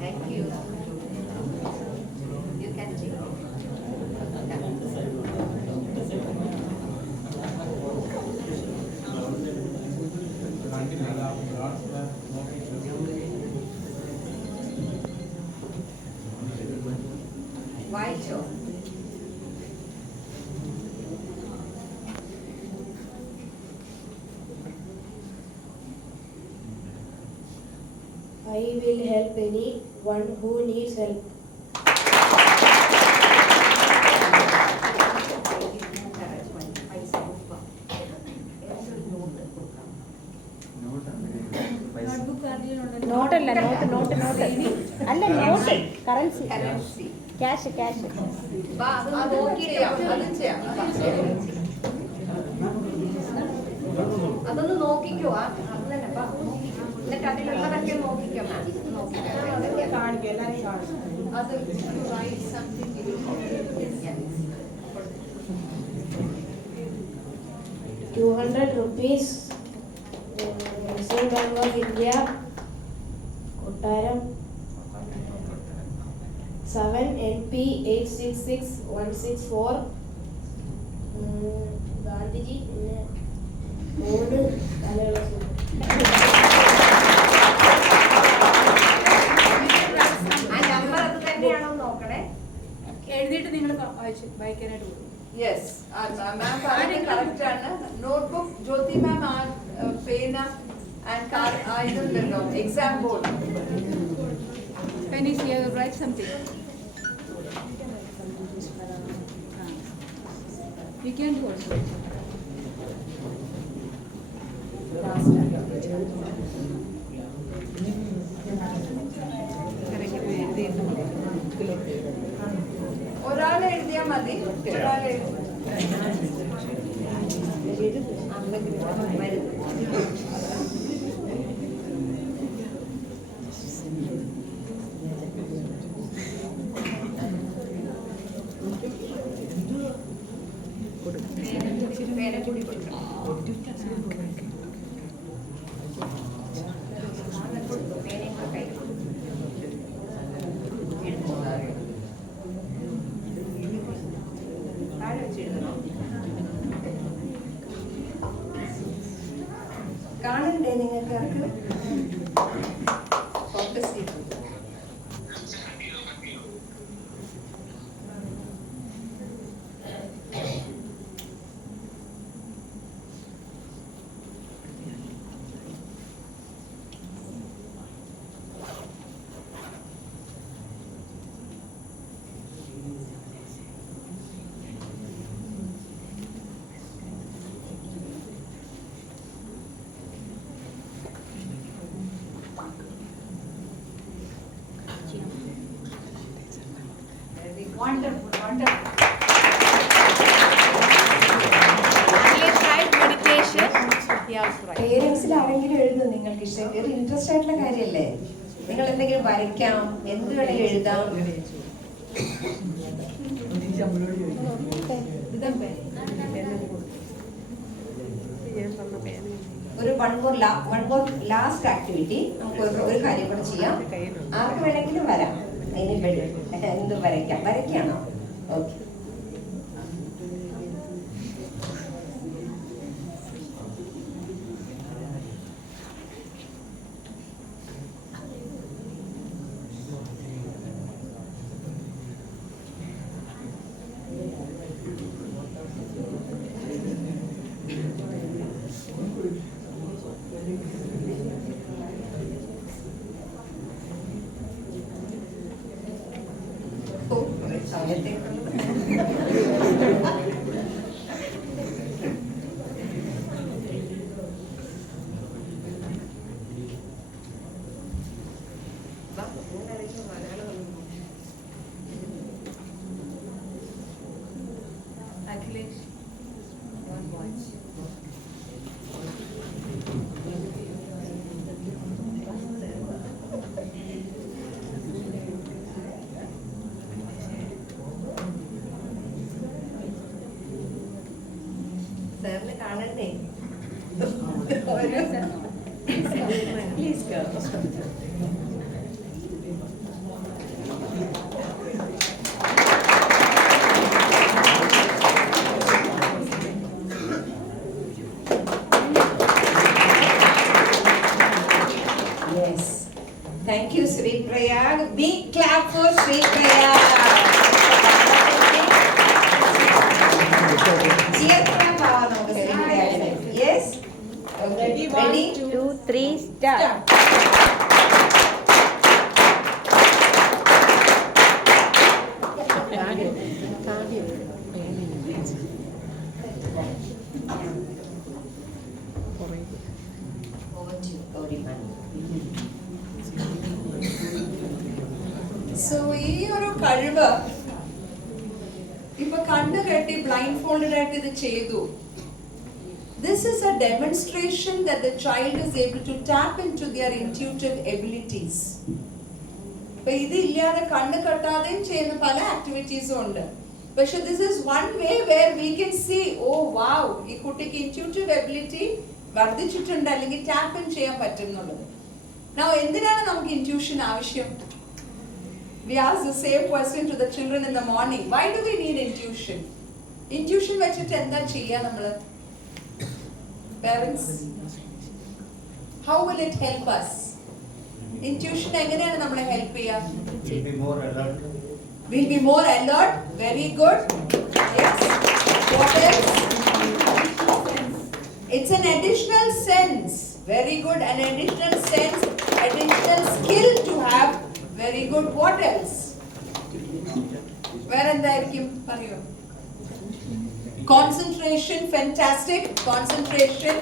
thank you. You can take. വായിച്ചോ? I will help anyone who needs help. നോട്ടല്ല നോട്ട് അല്ല നോട്ട് കറൻസി കറൻസി ക്യാഷ് അതൊന്ന് നോക്കിക്കോ. അത് തന്നെ നോക്കിക്കോ. എന്നിട്ട് അതിലുള്ളതൊക്കെ നോക്കിക്കോ മാം. കാണിക്കും, എല്ലാവരും കാണിക്കും. അത് write something. 200 rupees. Reserve Bank of India, Kottaram, 7 NP 866164. Gandhiji, പിന്നെ 3 തലയുള്ള ആ നമ്പർ അത് തന്നെയാണോ നോക്കണേ. എഴുതിയിട്ട് നിങ്ങൾ വായിക്കാനായിട്ട് പോകും. Yes, ma'am പറഞ്ഞത് correct ആണ്. Notebook, Jyoti ma'am പേന and ഇതുണ്ടല്ലോ exam board. Penny, here write something. You can do also. ഒരാൾ എഴുതിയാൽ മതി. ഒരാൾ എഴുതി. കാണണ്ടേ നിങ്ങൾക്ക് ആർക്ക്? ഫോക്കസ് ചെയ്തു. Wonderful, wonderful. പേരൻസിൽ ആരെങ്കിലും എഴുതും നിങ്ങൾക്ക് ഇഷ്ടം? ഒരു ഇൻട്രസ്റ്റ് ആയിട്ടുള്ള കാര്യമല്ലേ? നിങ്ങൾ എന്തെങ്കിലും വരയ്ക്കാം, എന്ത് വേണമെങ്കിലും എഴുതാം. ഒരു വൺ മോർ ലാസ്റ്റ് ആക്ടിവിറ്റി നമുക്ക് ഒരു കാര്യം കൂടെ ചെയ്യാം. ആർക്ക് വേണമെങ്കിലും വരാം. അതിന് എന്ത് വരയ്ക്കാണോ? ഓക്കെ. സാറിന് കാണണ്ടേ? Please Yes. Thank you, Sri Prayag. Big clap for Sri Prayag. Cheer clap आवा നമുക്ക് Sri Prayag. Yes. Okay. Ready? 1, 2, 3, start. So ഈ ഒരു കഴിവ് ഇപ്പൊ കണ്ണു കെട്ടി ബ്ലൈൻഡ് ഫോൾഡഡ് ആയിട്ട് ഇത് ചെയ്തു. This is a demonstration that the child is able to tap into their intuitive abilities. അപ്പൊ ഇതില്ലാതെ കണ്ണ് കെട്ടാതെയും ചെയ്യുന്ന പല ആക്ടിവിറ്റീസും ഉണ്ട്. പക്ഷെ this is one way where we can see, oh wow, ഈ കുട്ടിക്ക് intuitive ability വർദ്ധിച്ചിട്ടുണ്ട് അല്ലെങ്കിൽ ടാപ്പ് ഇൻ ചെയ്യാൻ പറ്റുന്നുള്ളത്. Now എന്തിനാണ് നമുക്ക് intuition ആവശ്യം? We ask the same question to the children in the morning. Why do we need intuition? Intuition വെച്ചിട്ട് എന്താ ചെയ്യാ നമ്മള്? Parents, how will it help us? Intuition എങ്ങനെയാണ് നമ്മളെ help ചെയ്യാ? We'll be more alert. We'll be more alert. Very good. Yes. What else? It's an additional sense. Very good. An additional sense, additional skill to have. Very good. What else? Where എന്തായിരിക്കും പറയൂ? Concentration. Fantastic. Concentration.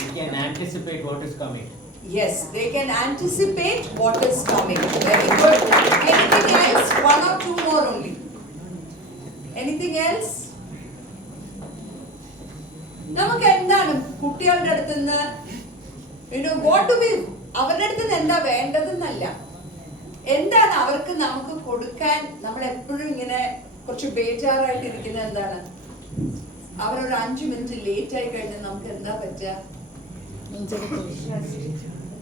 We can anticipate what is coming. Yes, they can anticipate what is coming. Very good. Anything else? One or two more only. Anything else? നമുക്ക് എന്താണ് കുട്ടികളുടെ അടുത്ത് നിന്ന് what do we അവരുടെ അടുത്ത് നിന്ന് എന്താ വേണ്ടതെന്നല്ല, എന്താണ് അവർക്ക് നമുക്ക് കൊടുക്കാൻ. നമ്മൾ എപ്പോഴും ഇങ്ങനെ കുറച്ച് ബേജാറായിട്ട് ഇരിക്കുന്നത് എന്താണ്? അവരൊരു 5 മിനിറ്റ് ലേറ്റ് ആയി കഴിഞ്ഞാൽ നമുക്ക് എന്താ പറ്റുക?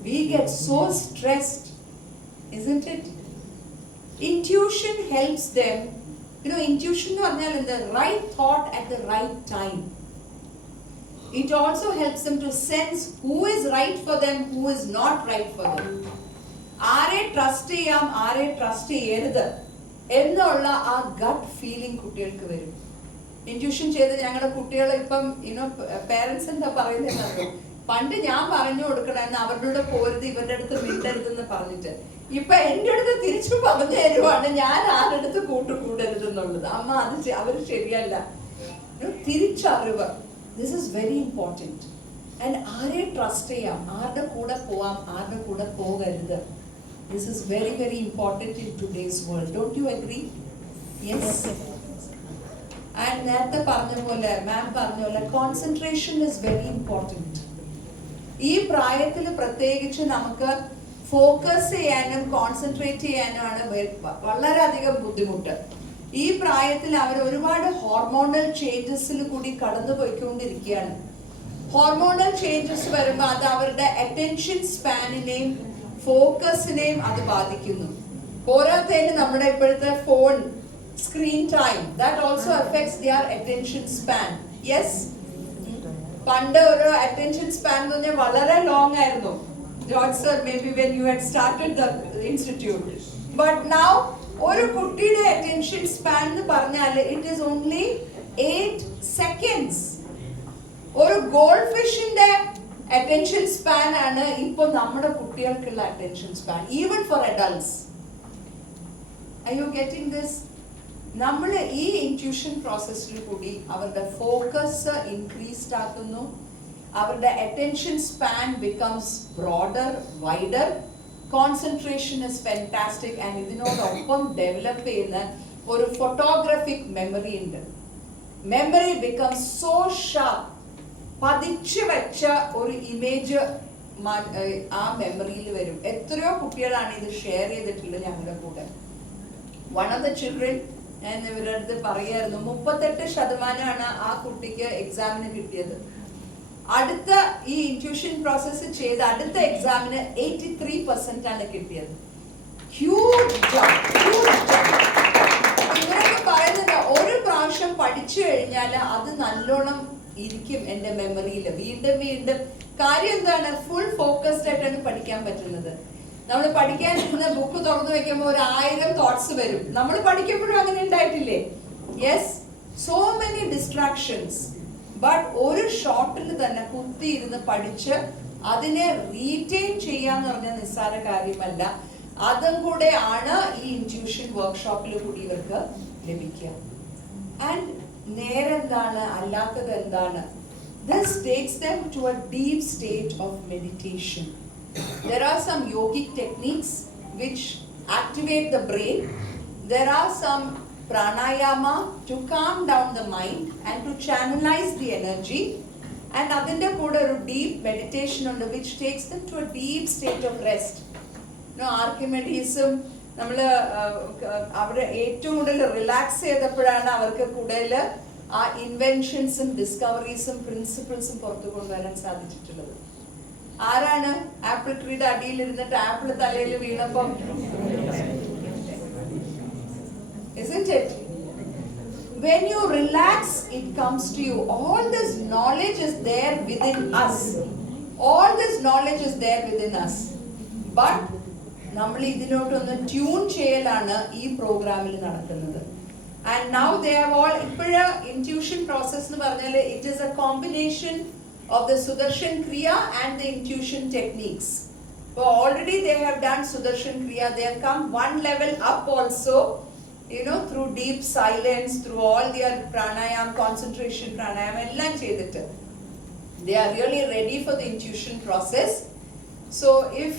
We get so stressed, isn't it? Intuition helps them. Intuition nu parnal the right thought at the right time. It also helps them to sense who is right for them, who is not right for them. Aare trust cheyam, aare trust cheyerudhu ennulla aa gut feeling kuttikalkku varum. Intuition ചെയ്ത് ഞങ്ങളുടെ കുട്ടികളെ ഇപ്പം parents എന്താ പറയുന്നത്? പണ്ട് ഞാൻ പറഞ്ഞു കൊടുക്കണമെന്ന് അവരുടെ പോരുത്, ഇവരുടെ അടുത്ത് മിണ്ടരുതെന്ന് പറഞ്ഞിട്ട് ഇപ്പൊ എന്റെ അടുത്ത് തിരിച്ചു പറഞ്ഞു തരുവാണ് ഞാൻ ആരുടെ അടുത്ത് കൂട്ടുകൂടരുതെന്നുള്ളത്. അമ്മ അത് അവര് ശരിയല്ല. തിരിച്ചറിവ്, this is very important. And ആരെ ട്രസ്റ്റ് ചെയ്യാം, ആരുടെ കൂടെ പോവാം, ആരുടെ കൂടെ പോകരുത്. This is very very important in today's world. Don't you agree? Yes. And നേരത്തെ പറഞ്ഞ പോലെ മാം പറഞ്ഞ പോലെ കോൺസെൻട്രേഷൻ ഇസ് വെരി ഇമ്പോർട്ടൻറ്റ്. ഈ പ്രായത്തിൽ പ്രത്യേകിച്ച് നമുക്ക് ഫോക്കസ് ചെയ്യാനും കോൺസെൻട്രേറ്റ് ചെയ്യാനുമാണ് വളരെയധികം ബുദ്ധിമുട്ട്. ഈ പ്രായത്തിൽ അവർ ഒരുപാട് ഹോർമോണൽ ചേഞ്ചസിൽ കൂടി കടന്നു പോയിക്കൊണ്ടിരിക്കുകയാണ്. ഹോർമോണൽ ചേഞ്ചസ് വരുമ്പോൾ അത് അവരുടെ അറ്റൻഷൻ സ്പാനിനെയും ഫോക്കസിനെയും അത് ബാധിക്കുന്നു. പോരാത്തതിന് നമ്മുടെ ഇപ്പോഴത്തെ phone screen time, that also affects their attention span. Yes, പണ്ട് ഒരു അറ്റൻഷൻ സ്പാൻ എന്ന് പറഞ്ഞാൽ വളരെ ലോങ് ആയിരുന്നു. George sir, may be when you had started the institute. But now ഒരു കുട്ടിയുടെ അറ്റൻഷൻ സ്പാൻ എന്ന് പറഞ്ഞാൽ ഇറ്റ് ഈസ് ഓൺലി 8 seconds. ഒരു ഗോൾഡ് ഫിഷിന്റെ അറ്റൻഷൻ സ്പാൻ ആണ് ഇപ്പൊ നമ്മുടെ കുട്ടികൾക്കുള്ള attention span, even for adults. Are you getting this? നമ്മൾ ഈ ഇൻറ്റ്യൂഷൻ പ്രോസസ്സിൽ കൂടി അവരുടെ ഫോക്കസ് ഇൻക്രീസ്ഡ് ആക്കുന്നു, അവരുടെ attention span becomes broader, wider, concentration is fantastic. And ഇതിനോടൊപ്പം ഡെവലപ്പ് ചെയ്യുന്ന ഒരു ഫോട്ടോഗ്രാഫിക് മെമ്മറി ഉണ്ട്. Memory becomes so sharp. പതിച്ചു വെച്ച ഒരു ഇമേജ് ആ മെമ്മറിയിൽ വരും. എത്രയോ കുട്ടികളാണ് ഇത് ഷെയർ ചെയ്തിട്ടുള്ളത് ഞങ്ങളുടെ കൂടെ. വൺ ഓഫ് ദ ചിൽഡ്രൻ, ഞാൻ ഇവരുടെ അടുത്ത് പറയായിരുന്നു, 38% ആ കുട്ടിക്ക് എക്സാമിന് കിട്ടിയത്. അടുത്ത ഈ ഇൻറ്റ്യൂഷൻ പ്രോസസ്സ് ചെയ്ത് അടുത്ത എക്സാമിന് 83% ആണ് കിട്ടിയത്. Huge jump, huge jump. ഇവരൊക്കെ പറയുന്നത് ഒരു പ്രാവശ്യം പഠിച്ചു കഴിഞ്ഞാൽ അത് നല്ലോണം ഇരിക്കും എന്റെ മെമ്മറിയിൽ, വീണ്ടും വീണ്ടും. കാര്യം എന്താണ്? ഫുൾ ഫോക്കസ്ഡ് ആയിട്ടാണ് പഠിക്കാൻ പറ്റുന്നത്. നമ്മൾ പഠിക്കാൻ ഇരുന്ന ബുക്ക് തുറന്നു വെക്കുമ്പോൾ 1000 തോട്ട്സ് വരും. നമ്മൾ പഠിക്കുമ്പോഴും അങ്ങനെ ഉണ്ടായിട്ടില്ലേ? Yes, so many distractions. But ഒരു ഷോട്ടിൽ തന്നെ കുത്തിയിരുന്ന് പഠിച്ച് അതിനെ റീറ്റെയിൻ ചെയ്യാന്ന് പറഞ്ഞ നിസ്സാര കാര്യമല്ല. അതും കൂടെ ആണ് ഈ ഇൻറ്റ്യൂഷൻ വർക്ക്ഷോപ്പിൽ കൂടി ഇവർക്ക് ലഭിക്കുക. ആൻഡ് നേരെന്താണ്, അല്ലാത്തത് എന്താണ്? This takes them to a deep state of meditation. There are some yogic techniques which activate the brain. There are some pranayama to calm down the mind and to channelize the energy. And അതിൻ്റെ കൂടെ ഒരു deep meditation ഉണ്ട് which takes them to a deep state of rest. ആർക്കിമെഡീസും നമ്മൾ അവിടെ ഏറ്റവും കൂടുതൽ relax ചെയ്തപ്പോഴാണ് അവർക്ക് കൂടുതൽ ആ ഇൻവെൻഷൻസും ഡിസ്കവറീസും പ്രിൻസിപ്പിൾസും പുറത്തു കൊണ്ടുവരാൻ സാധിച്ചിട്ടുള്ളത്. ആരാണ് ആപ്പിൾ ട്രീയുടെ അടിയിൽ ഇരുന്നിട്ട് ആപ്പിൾ തലയിൽ വീണപ്പം? Isn't it? When you relax, it comes to you. All this knowledge is there within us. All this knowledge is there within us. But നമ്മൾ ഇതിനോട്ടൊന്ന് ട്യൂൺ ചെയ്യലാണ് ഈ പ്രോഗ്രാമിൽ നടക്കുന്നത്. And now they have all, ഇപ്പോഴ് intuition process എന്ന് പറഞ്ഞാൽ it is a combination of the Sudarshan Kriya and the intuition techniques. So already they have done Sudarshan Kriya. They have come one level up also, through deep silence, through all their pranayam, concentration pranayam, ellam cheyidittu. They are really ready for the intuition process. So if,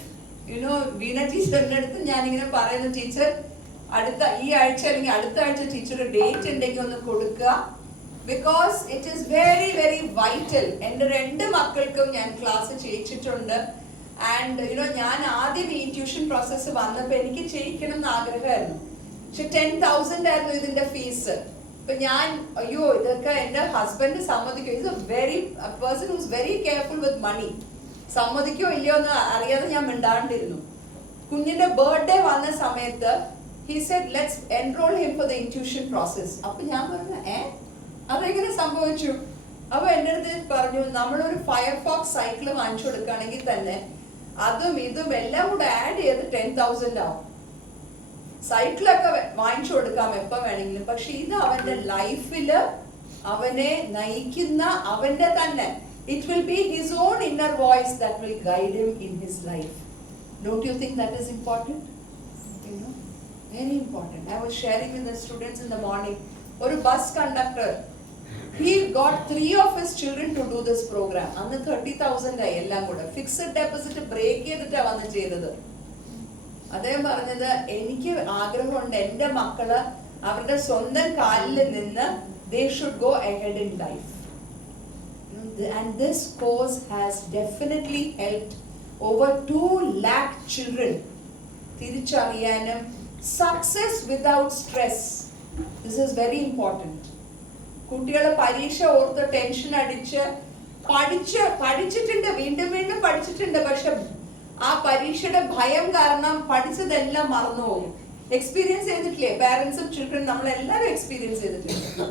Veena teacher ennaduthu njan ingane parayunu, teacher അടുത്ത ഈ ആഴ്ച അല്ലെങ്കിൽ അടുത്ത ആഴ്ച teacher date ഉണ്ടെങ്കിൽ ഒന്ന് കൊടുക്കുക. Because it is very very vital. എൻ്റെ 2 മക്കൾക്കും ഞാൻ ക്ലാസ് ചെയ്യിച്ചിട്ടുണ്ട്. ആൻഡ് ഞാൻ ആദ്യം ഈ ട്യൂഷൻ പ്രോസസ്സ് വന്നപ്പോൾ എനിക്ക് ചെയ്യിക്കണം എന്ന് ആഗ്രഹമായിരുന്നു. പക്ഷെ 10,000 ആയിരുന്നു ഇതിന്റെ ഫീസ്. അപ്പൊ ഞാൻ അയ്യോ ഇതൊക്കെ എൻ്റെ ഹസ്ബൻഡ് സമ്മതിക്കോ? ഇത് very person whose very careful with money. സമ്മതിക്കോ ഇല്ലയോ എന്ന് അറിയാതെ ഞാൻ മിണ്ടാണ്ടിരുന്നു. കുഞ്ഞിന്റെ ബർത്ത്ഡേ വന്ന സമയത്ത് he said let's enroll him for the intuition process. അപ്പോൾ ഞാൻ പറഞ്ഞു അതെങ്ങനെ സംഭവിച്ചു? അപ്പോൾ എൻ്റെ അടുത്ത് പറഞ്ഞു നമ്മളൊരു ഫയർഫോക്സ് സൈക്കിൾ വാങ്ങിച്ചു കൊടുക്കുകയാണെങ്കിൽ തന്നെ അതും ഇതും എല്ലാം കൂടെ ആഡ് ചെയ്ത് 10,000 ആവും. സൈക്കിളൊക്കെ വാങ്ങിച്ചു കൊടുക്കാം എപ്പോൾ വേണമെങ്കിലും. പക്ഷെ ഇത് അവന്റെ ലൈഫിൽ അവനെ നയിക്കുന്ന അവന്റെ തന്നെ, it will be his own inner voice that will guide him in his life. Don't you think that is important? Very important. I was sharing with the students in the morning. Or a bus conductor, he got 3 of his children to do this program. And the 30,000 ആയി എല്ലാം കൂടെ fixed deposit break ചെയ്തിട്ടാണ് വന്ന് ചെയ്തത്. അദ്ദേഹം പറഞ്ഞത് എനിക്ക് ആഗ്രഹമുണ്ട് എൻ്റെ മക്കള് അവരുടെ സ്വന്തം കാലിൽ നിന്ന് they should go ahead in life. And this course has definitely helped over 2 lakh children തിരിച്ചറിയാനും success without stress. This is very important. കുട്ടികളെ പരീക്ഷ ഓർത്ത് ടെൻഷൻ അടിച്ച് പഠിച്ചിട്ടുണ്ട്, വീണ്ടും വീണ്ടും പഠിച്ചിട്ടുണ്ട്. പക്ഷെ ആ പരീക്ഷയുടെ ഭയം കാരണം പഠിച്ചതെല്ലാം മറന്നു പോകും. എക്സ്പീരിയൻസ് ചെയ്തിട്ടില്ലേ? പാരന്റ്സും ചിൽഡ്രൻ നമ്മളെല്ലാവരും എക്സ്പീരിയൻസ് ചെയ്തിട്ടുണ്ട്.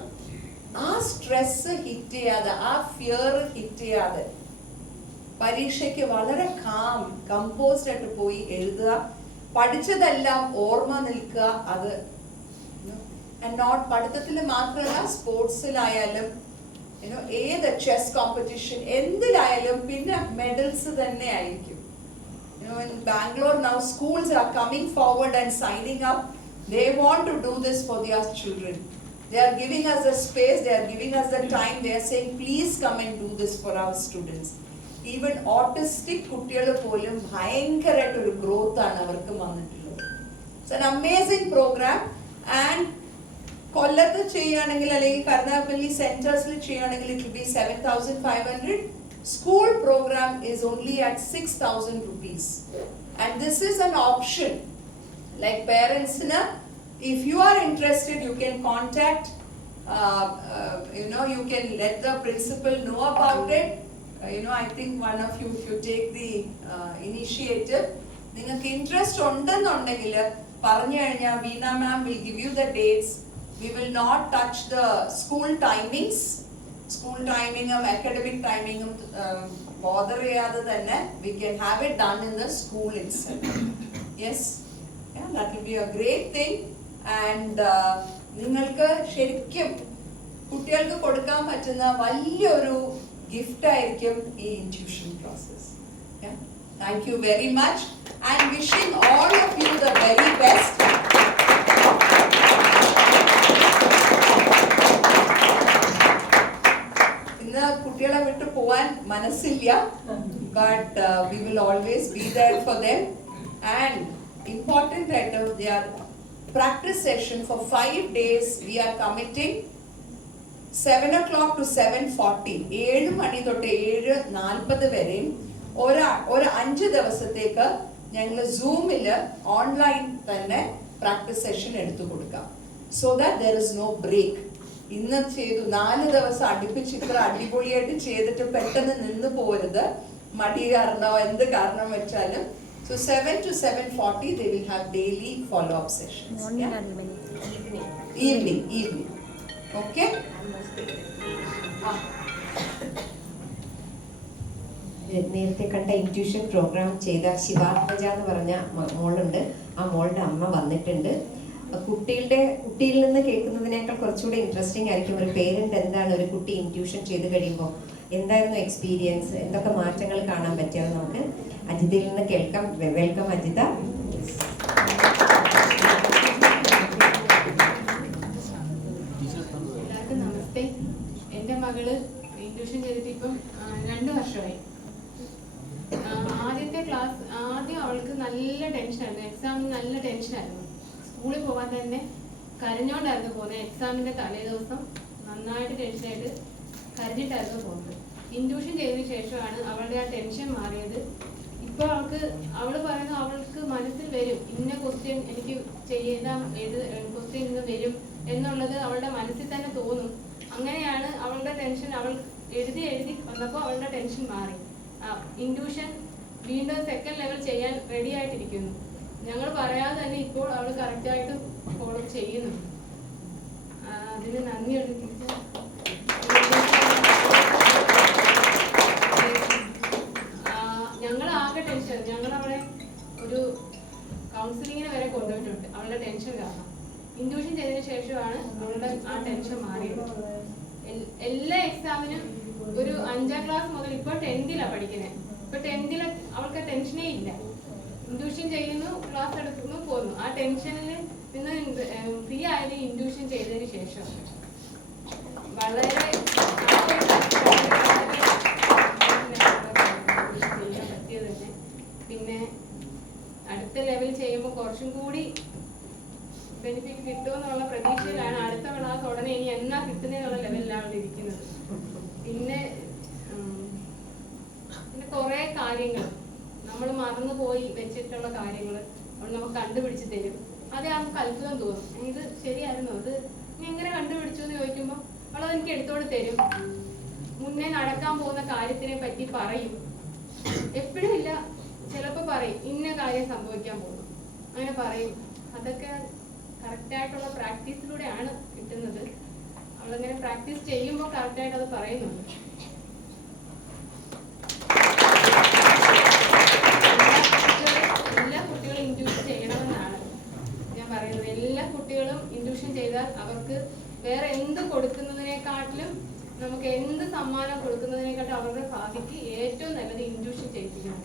ആ സ്ട്രെസ് ഹിറ്റ് ചെയ്യാതെ, ആ ഫിയർ ഹിറ്റ് ചെയ്യാതെ പരീക്ഷയ്ക്ക് വളരെ കാം കമ്പോസ്ഡ് ആയിട്ട് പോയി എഴുതുക. പഠിച്ചതെല്ലാം ഓർമ്മ നിൽക്കുക. അത് നോട്ട് പഠിത്തത്തിൽ മാത്രമല്ല, സ്പോർട്സിലായാലും ഏത് ചെസ് കോമ്പറ്റീഷൻ എന്തിലായാലും പിന്നെ മെഡൽസ് തന്നെ ആയിരിക്കും. In Bangalore now schools are coming forward and signing up. They want to do this for their children. They are giving us the space, they are giving us the time. They are saying please come and do this for our students. Even autistic കുട്ടികൾ പോലും ഭയങ്കരമായിട്ട് ഒരു growth ആണ് അവർക്ക് വന്നിട്ടുള്ളത്. It's an amazing program. And കൊല്ലത്ത് ചെയ്യുകയാണെങ്കിൽ അല്ലെങ്കിൽ കരുനാഗപ്പള്ളി സെന്റേഴ്സിൽ ചെയ്യുകയാണെങ്കിൽ it will be 7,500. School program is only at 6,000 rupees. And this is an option. Like parents, if you are interested, you can contact, you can let the principal know about it. I think one of you, if you take the initiative, നിങ്ങൾക്ക് interest ഉണ്ടെന്നുണ്ടെങ്കിൽ പറഞ്ഞു കഴിഞ്ഞാൽ Veena ma'am will give you the dates. We will not touch the school timings. School timing, academic timing, bother ചെയ്യാതെ തന്നെ we can have it done in the school itself. Yes, yeah, that will be a great thing. And നിങ്ങൾക്ക് ശരിക്കും കുട്ടികൾക്ക് കൊടുക്കാൻ പറ്റുന്ന വലിയൊരു gift ആയിരിക്കും ഈ intuition process. Thank you very much and wishing all of you the very best. കുട്ടികളെ വിട്ട് പോവാൻ മനസ്സില്ല, but we will always be there for them. And important item, they are practice session for 5 days. We are committing 7 o'clock to 7:40, 7 മണി തൊട്ട് 7:40 വരെയും ഒരു 5 ദിവസത്തേക്ക് ഞങ്ങൾ സൂമിൽ ഓൺലൈൻ തന്നെ പ്രാക്ടീസ് സെഷൻ എടുത്തു കൊടുക്കാം. So that there is no break. ഇന്ന് ചെയ്തു 4 ദിവസം അടുപ്പിച്ച് ഇത്ര അടിപൊളിയായിട്ട് ചെയ്തിട്ട് പെട്ടെന്ന് നിന്ന് പോരുത്, മടി കാരണോ എന്ത് കാരണം വെച്ചാലും. So 7 to 7:40 they will have daily follow-up sessions. Evening. Okay? നേരത്തെ കണ്ട ഇൻറ്റ്യൂഷൻ പ്രോഗ്രാം ചെയ്ത ശിവാത്മജ എന്ന് പറഞ്ഞ മോളുണ്ട്. ആ മോളുടെ അമ്മ വന്നിട്ടുണ്ട്. കുട്ടിയിൽ നിന്ന് കേൾക്കുന്നതിനേക്കാൾ കുറച്ചുകൂടെ ഇൻട്രസ്റ്റിംഗ് ആയിരിക്കും ഒരു പേരന്റ് എന്താണ് ഒരു കുട്ടി ഇൻറ്റ്യൂഷൻ ചെയ്ത് കഴിയുമ്പോൾ എന്തായിരുന്നു എക്സ്പീരിയൻസ്, എന്തൊക്കെ മാറ്റങ്ങൾ കാണാൻ പറ്റിയത് നമുക്ക് അജിതയിൽ നിന്ന് കേൾക്കാം. വെൽക്കം അജിത. എല്ലാവർക്കും നമസ്തേ. എൻ്റെ മകള് ഇൻട്യൂഷൻ ചെയ്തിട്ട് ഇപ്പം 2 വർഷമായി. ആദ്യം അവൾക്ക് നല്ല ടെൻഷനായിരുന്നു, എക്സാമിന് നല്ല ടെൻഷനായിരുന്നു. സ്കൂളിൽ പോകാൻ തന്നെ കരഞ്ഞോണ്ടായിരുന്നു പോകുന്നത്. എക്സാമിൻ്റെ തലേ ദിവസം നന്നായിട്ട് ടെൻഷനായിട്ട് കരഞ്ഞിട്ടായിരുന്നു പോകുന്നത്. ഇൻട്യൂഷൻ ചെയ്തതിന് ശേഷമാണ് അവളുടെ ആ ടെൻഷൻ മാറിയത്. ഇപ്പോൾ അവൾ പറയുന്നു അവൾക്ക് മനസ്സിൽ വരും ഇന്ന ക്വസ്റ്റ്യൻ എനിക്ക് ക്വസ്റ്റ്യൻ ഇന്ന് വരും എന്നുള്ളത് അവളുടെ മനസ്സിൽ തന്നെ തോന്നും. അങ്ങനെയാണ് അവളുടെ ടെൻഷൻ അവൾ എഴുതി വന്നപ്പോൾ അവളുടെ ടെൻഷൻ മാറി. ഇൻട്യൂഷൻ വീണ്ടും സെക്കൻഡ് ലെവൽ ചെയ്യാൻ റെഡി ആയിട്ടിരിക്കുന്നു. ഞങ്ങൾ പറയാതെ തന്നെ ഇപ്പോൾ അവൾ കറക്റ്റായിട്ട് ഫോളോ ചെയ്യുന്നുണ്ട്. അതിന് നന്ദിയുണ്ട് ടീച്ചർ. ഞങ്ങൾ ആകെ ടെൻഷൻ, ഞങ്ങൾ അവളെ ഒരു കൗൺസിലിങ്ങിന് വരെ കൊണ്ടുപോയിട്ടുണ്ട് അവളുടെ ടെൻഷൻ കാരണം. ഇൻട്യൂഷൻ ചെയ്തതിന് ശേഷമാണ് അവളുടെ ആ ടെൻഷൻ മാറിയത്. എല്ലാ എക്സാമിനും ഒരു 5ാം ക്ലാസ് മുതൽ ഇപ്പോൾ 10th പഠിക്കുന്നത്. ഇപ്പൊ 10th അവൾക്ക് ടെൻഷനേ ഇല്ല. ഇൻട്യൂഷൻ ചെയ്യുന്നു, ക്ലാസ് എടുക്കുന്നു, പോന്നു. ആ ടെൻഷനിൽ നിന്ന് ഫ്രീ ആയത് ഇൻട്യൂഷൻ ചെയ്തതിന് ശേഷം. വളരെ ചെയ്യാൻ പറ്റിയത് തന്നെ. പിന്നെ അടുത്ത ലെവൽ ചെയ്യുമ്പോൾ കുറച്ചും കൂടി ബെനിഫിറ്റ് കിട്ടുമെന്നുള്ള പ്രതീക്ഷയിലാണ്. അടുത്ത ക്ലാസ് ഉടനെ ഇനി എന്നാ കിട്ടുന്നതെന്നുള്ള ലെവലിലാണ് ഇരിക്കുന്നത്. പിന്നെ കുറെ കാര്യങ്ങൾ നമ്മൾ മറന്നുപോയി വെച്ചിട്ടുള്ള കാര്യങ്ങൾ അവൾ നമുക്ക് കണ്ടുപിടിച്ച് തരും. അത് നമുക്ക് അത്ഭുതം തോന്നും. ഇത് ശരിയായിരുന്നു, അത് നീ എങ്ങനെ കണ്ടുപിടിച്ചു എന്ന് ചോദിക്കുമ്പോൾ അവളത് എനിക്ക് എടുത്തോണ്ട് തരും. മുന്നേ നടക്കാൻ പോകുന്ന കാര്യത്തിനെ പറ്റി പറയും. എപ്പോഴും ഇല്ല, ചിലപ്പോൾ പറയും ഇന്ന കാര്യം സംഭവിക്കാൻ പോകുന്നു, അങ്ങനെ പറയും. അതൊക്കെ കറക്റ്റായിട്ടുള്ള പ്രാക്ടീസിലൂടെയാണ് കിട്ടുന്നത്. അവളങ്ങനെ പ്രാക്ടീസ് ചെയ്യുമ്പോൾ കറക്റ്റായിട്ട് അത് പറയുന്നുണ്ട്. എല്ലാ കുട്ടികളും ഇൻട്യൂഷൻ ചെയ്യണമെന്നാണ് ഞാൻ പറയുന്നത്. എല്ലാ കുട്ടികളും ഇൻട്യൂഷൻ ചെയ്താൽ അവർക്ക് വേറെ എന്ത് കൊടുക്കുന്നതിനെക്കാട്ടിലും, നമുക്ക് എന്ത് സമ്മാനം കൊടുക്കുന്നതിനെക്കാട്ടും അവരുടെ ഭാവിക്ക് ഏറ്റവും നല്ലത് intuition ചെയ്യിപ്പിക്കണം.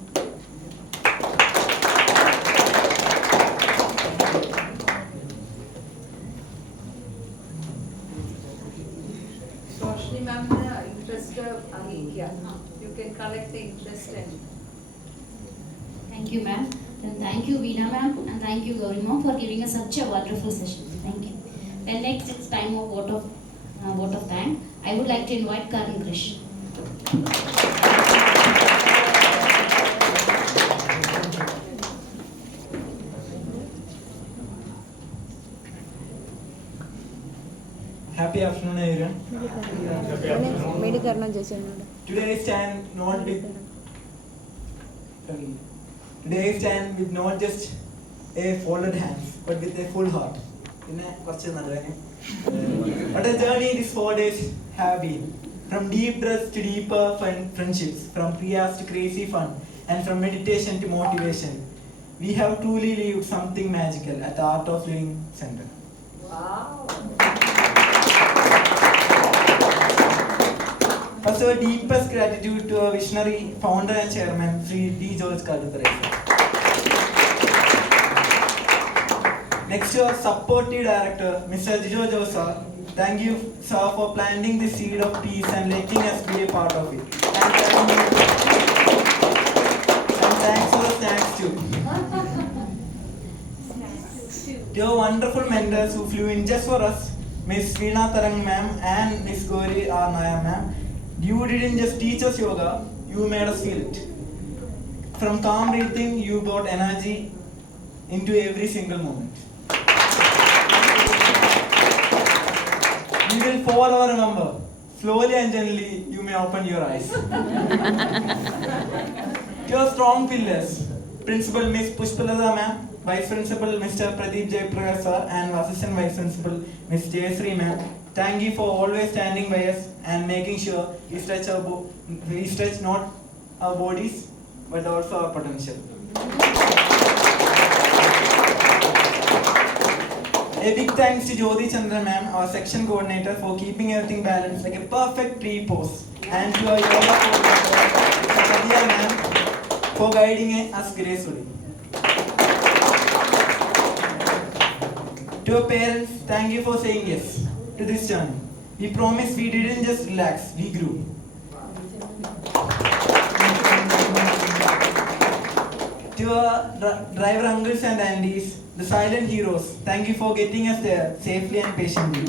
Roshni ma'am interest you can collect the interest and Thank you, ma'am. And thank you, Veena ma'am, and thank you, Gauri ma'am, for giving us such a wonderful session. Thank you. Well, next it's time of vote of thanks. I would like to invite Karan Krish. Happy afternoon, everyone. Today I stand with not just a folded hands, but with a full heart. What a journey these 4 days have been. From deep breaths to deeper friendships, from prayers to crazy fun, and from meditation to motivation. We have truly lived something magical at the Art of Living Center. wow. First, our deepest gratitude to our visionary founder and chairman, Sri D. George Kadukarai. Next, to our supportive director, Mr. Jijo Josa. Thank you, sir, for planting the seed of peace and letting us be a part of it. And thanks for the snacks too. To our wonderful mentors who flew in just for us, Miss Veena Tarang ma'am and Miss Gauri R. Naya ma'am, you didn't just teach us yoga, you made us feel it. From calm breathing, you brought energy into every single moment. We will forever remember. Slowly and gently, you may open your eyes. Your strong pillars, Principal Miss Pushpalata ma'am, Vice Principal Mr. Pradeep Jaiprakash sir, and Assistant Vice Principal Miss Jayasree ma'am. Thank you for always standing by us and making sure we stretch not our bodies but also our potential. A big thanks to Jyoti Chandra ma'am, our section coordinator, for keeping everything balanced like a perfect tree pose, and to our yoga coordinator, Sadia ma'am, for guiding us gracefully. To our parents, thank you for saying yes to this journey. We promise we didn't just relax, we grew. To our driver uncles and aunties, the silent heroes, thank you for getting us there safely and patiently.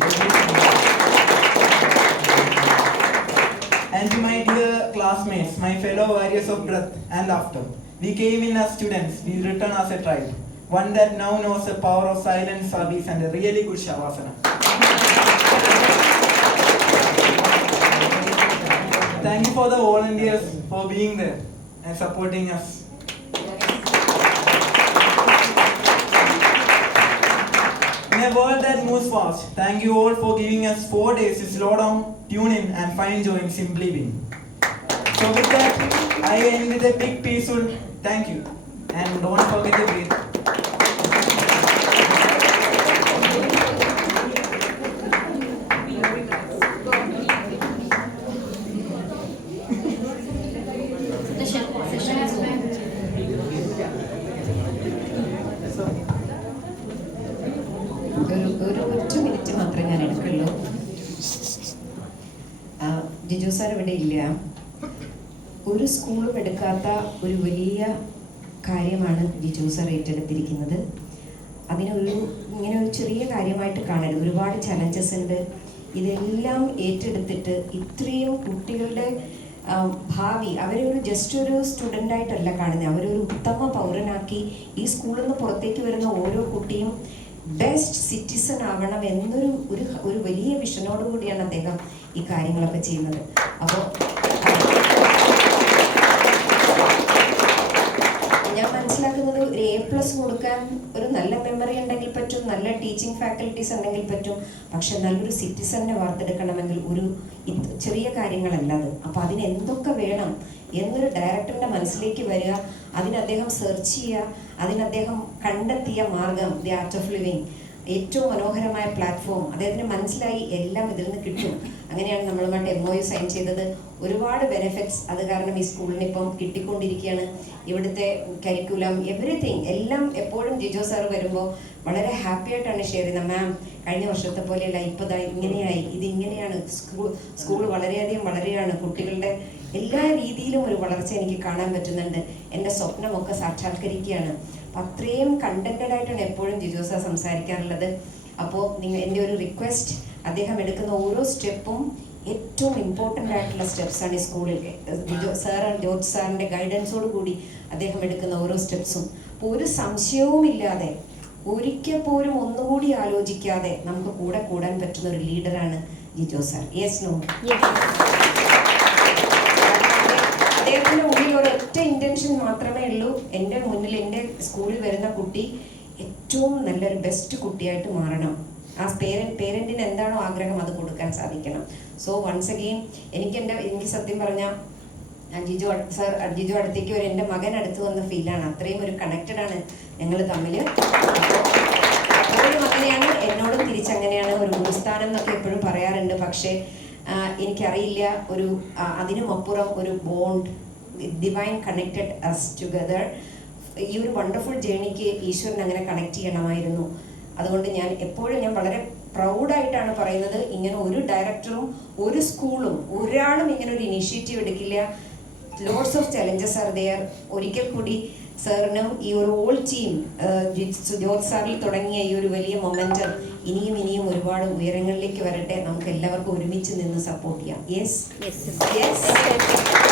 And to my dear classmates, my fellow warriors of breath and laughter, we came in as students, we return as a tribe, one that now knows the power of silent service and a really good shavasana. Thank you for the volunteers for being there and supporting us. In a world that moves fast, thank you all for giving us 4 days to slow down, tune in, and find joy in simply being. So with that, I end with a big peaceful thank you, and don't forget to breathe. ഒരു minute മാത്രമേ ഞാൻ എടുക്കുള്ളൂ. Jiju sir ഇവിടെ ഇല്ല. ഒരു സ്കൂളും എടുക്കാത്ത ഒരു വലിയ കാര്യമാണ് ജിജു സാർ ഏറ്റെടുത്തിരിക്കുന്നത്. ഇങ്ങനെ ഒരു ചെറിയ കാര്യമായിട്ട് കാണരുത്. ഒരുപാട് ചലഞ്ചസ് ഉണ്ട്. ഇതെല്ലാം ഏറ്റെടുത്തിട്ട് ഇത്രയും കുട്ടികളുടെ ഭാവി അവരൊരു ജസ്റ്റ് ഒരു സ്റ്റുഡൻ്റായിട്ടല്ല കാണുന്നത്, അവരൊരു ഉത്തമ പൗരനാക്കി ഈ സ്കൂളിൽ നിന്ന് പുറത്തേക്ക് വരുന്ന ഓരോ കുട്ടിയും ബെസ്റ്റ് സിറ്റിസൺ ആവണം എന്നൊരു വലിയ വിഷനോടും കൂടിയാണ് അദ്ദേഹം ഈ കാര്യങ്ങളൊക്കെ ചെയ്യുന്നത്. അപ്പോൾ ഞാൻ മനസ്സിലാക്കുന്നത് ഒരു A+ കൊടുക്കാൻ ഒരു നല്ല മെമ്മറി ഉണ്ടെങ്കിൽ പറ്റും, നല്ല ടീച്ചിങ് ഫാക്കൽറ്റീസ് ഉണ്ടെങ്കിൽ പറ്റും. പക്ഷെ നല്ലൊരു സിറ്റിസണിനെ വാർത്തെടുക്കണമെങ്കിൽ ഒരു ചെറിയ കാര്യങ്ങളല്ല അത്. അപ്പോൾ അതിന് എന്തൊക്കെ വേണം എന്നൊരു ഡയറക്ടറിൻ്റെ മനസ്സിലേക്ക് വരിക, അതിന് അദ്ദേഹം സെർച്ച് ചെയ്യുക, അതിന് അദ്ദേഹം കണ്ടെത്തിയ മാർഗം ദി ആർട്ട് ഓഫ് ലിവിങ്, ഏറ്റവും മനോഹരമായ പ്ലാറ്റ്ഫോം അദ്ദേഹത്തിന് മനസ്സിലായി. എല്ലാം ഇതിൽ നിന്ന് കിട്ടും. അങ്ങനെയാണ് നമ്മളുമായിട്ട് MOU സൈൻ ചെയ്തത്. ഒരുപാട് ബെനിഫിറ്റ്സ് അത് കാരണം ഈ സ്കൂളിന് ഇപ്പം കിട്ടിക്കൊണ്ടിരിക്കുകയാണ്. ഇവിടുത്തെ കരിക്കുലം എവറിത്തിങ് എല്ലാം എപ്പോഴും ജിജോ സാർ വരുമ്പോൾ വളരെ ഹാപ്പി ആയിട്ടാണ് ഷെയർ ചെയ്യുന്നത്. മാം കഴിഞ്ഞ വർഷത്തെ പോലെയല്ല, ഇപ്പോൾ ഇങ്ങനെയായി, ഇതിങ്ങനെയാണ്, സ്കൂൾ വളരെയധികം വളരെയാണ്, കുട്ടികളുടെ എല്ലാ രീതിയിലും ഒരു വളർച്ച എനിക്ക് കാണാൻ പറ്റുന്നുണ്ട്, എൻ്റെ സ്വപ്നമൊക്കെ സാക്ഷാത്കരിക്കുകയാണ്. അപ്പം അത്രയും കണ്ടന്റഡ് ആയിട്ടാണ് എപ്പോഴും ജിജോ സാർ സംസാരിക്കാറുള്ളത്. അപ്പോൾ എൻ്റെ ഒരു റിക്വസ്റ്റ്, അദ്ദേഹം എടുക്കുന്ന ഓരോ സ്റ്റെപ്പും ഏറ്റവും ഇമ്പോർട്ടൻ്റ് ആയിട്ടുള്ള സ്റ്റെപ്സാണ് ഈ സ്കൂളിൽ. ജോർജ് സാറിൻ്റെ ഗൈഡൻസോട് കൂടി അദ്ദേഹം എടുക്കുന്ന ഓരോ സ്റ്റെപ്സും അപ്പോൾ ഒരു സംശയവുമില്ലാതെ ഒരിക്കൽ പോലും ഒന്നുകൂടി ആലോചിക്കാതെ നമുക്ക് കൂടെ കൂടാൻ പറ്റുന്ന ഒരു ലീഡറാണ് ജിജോ സാർ. Yes no? അദ്ദേഹത്തിൻ്റെ ഉള്ളിൽ ഒരൊറ്റ ഇൻറ്റൻഷൻ മാത്രമേ ഉള്ളൂ, എൻ്റെ മുന്നിൽ എൻ്റെ സ്കൂളിൽ വരുന്ന കുട്ടി ഏറ്റവും നല്ലൊരു ബെസ്റ്റ് കുട്ടിയായിട്ട് മാറണം. ആ പേരൻറ്റിന് എന്താണോ ആഗ്രഹം അത് കൊടുക്കാൻ സാധിക്കണം. സോ വൺസ് അഗെയിൻ എനിക്ക് സത്യം പറഞ്ഞാൽ ജിജു അടുത്തേക്ക് ഒരു എൻ്റെ മകൻ അടുത്ത് വന്ന ഫീലാണ്. അത്രയും ഒരു കണക്റ്റഡാണ് ഞങ്ങൾ തമ്മിൽ. എപ്പോഴും അങ്ങനെയാണ്, എന്നോടും തിരിച്ചങ്ങനെയാണ്. ഒരു ഗുരുസ്ഥാനം എന്നൊക്കെ എപ്പോഴും പറയാറുണ്ട്. പക്ഷേ എനിക്കറിയില്ല, അതിനും അപ്പുറം ഒരു bond, divine connected us together. ഈ ഒരു വണ്ടർഫുൾ ജേണിക്ക് ഈശ്വരൻ അങ്ങനെ കണക്ട് ചെയ്യണമായിരുന്നു. അതുകൊണ്ട് ഞാൻ വളരെ പ്രൗഡായിട്ടാണ് പറയുന്നത്, ഇങ്ങനെ ഒരു ഡയറക്ടറും ഒരു സ്കൂളും ഒരാളും ഇങ്ങനെ ഒരു ഇനീഷ്യേറ്റീവ് എടുക്കില്ല. Lots of challenges are there. ഒരിക്കൽ കൂടി സാറിനും ഈ ഒരു ഓൾ ടീം ജോർജ് സാറിൽ തുടങ്ങിയ ഈ ഒരു വലിയ മൊമെന്റം ഇനിയും ഒരുപാട് ഉയരങ്ങളിലേക്ക് വരട്ടെ. നമുക്ക് എല്ലാവർക്കും ഒരുമിച്ച് നിന്ന് സപ്പോർട്ട് ചെയ്യാം. Yes yes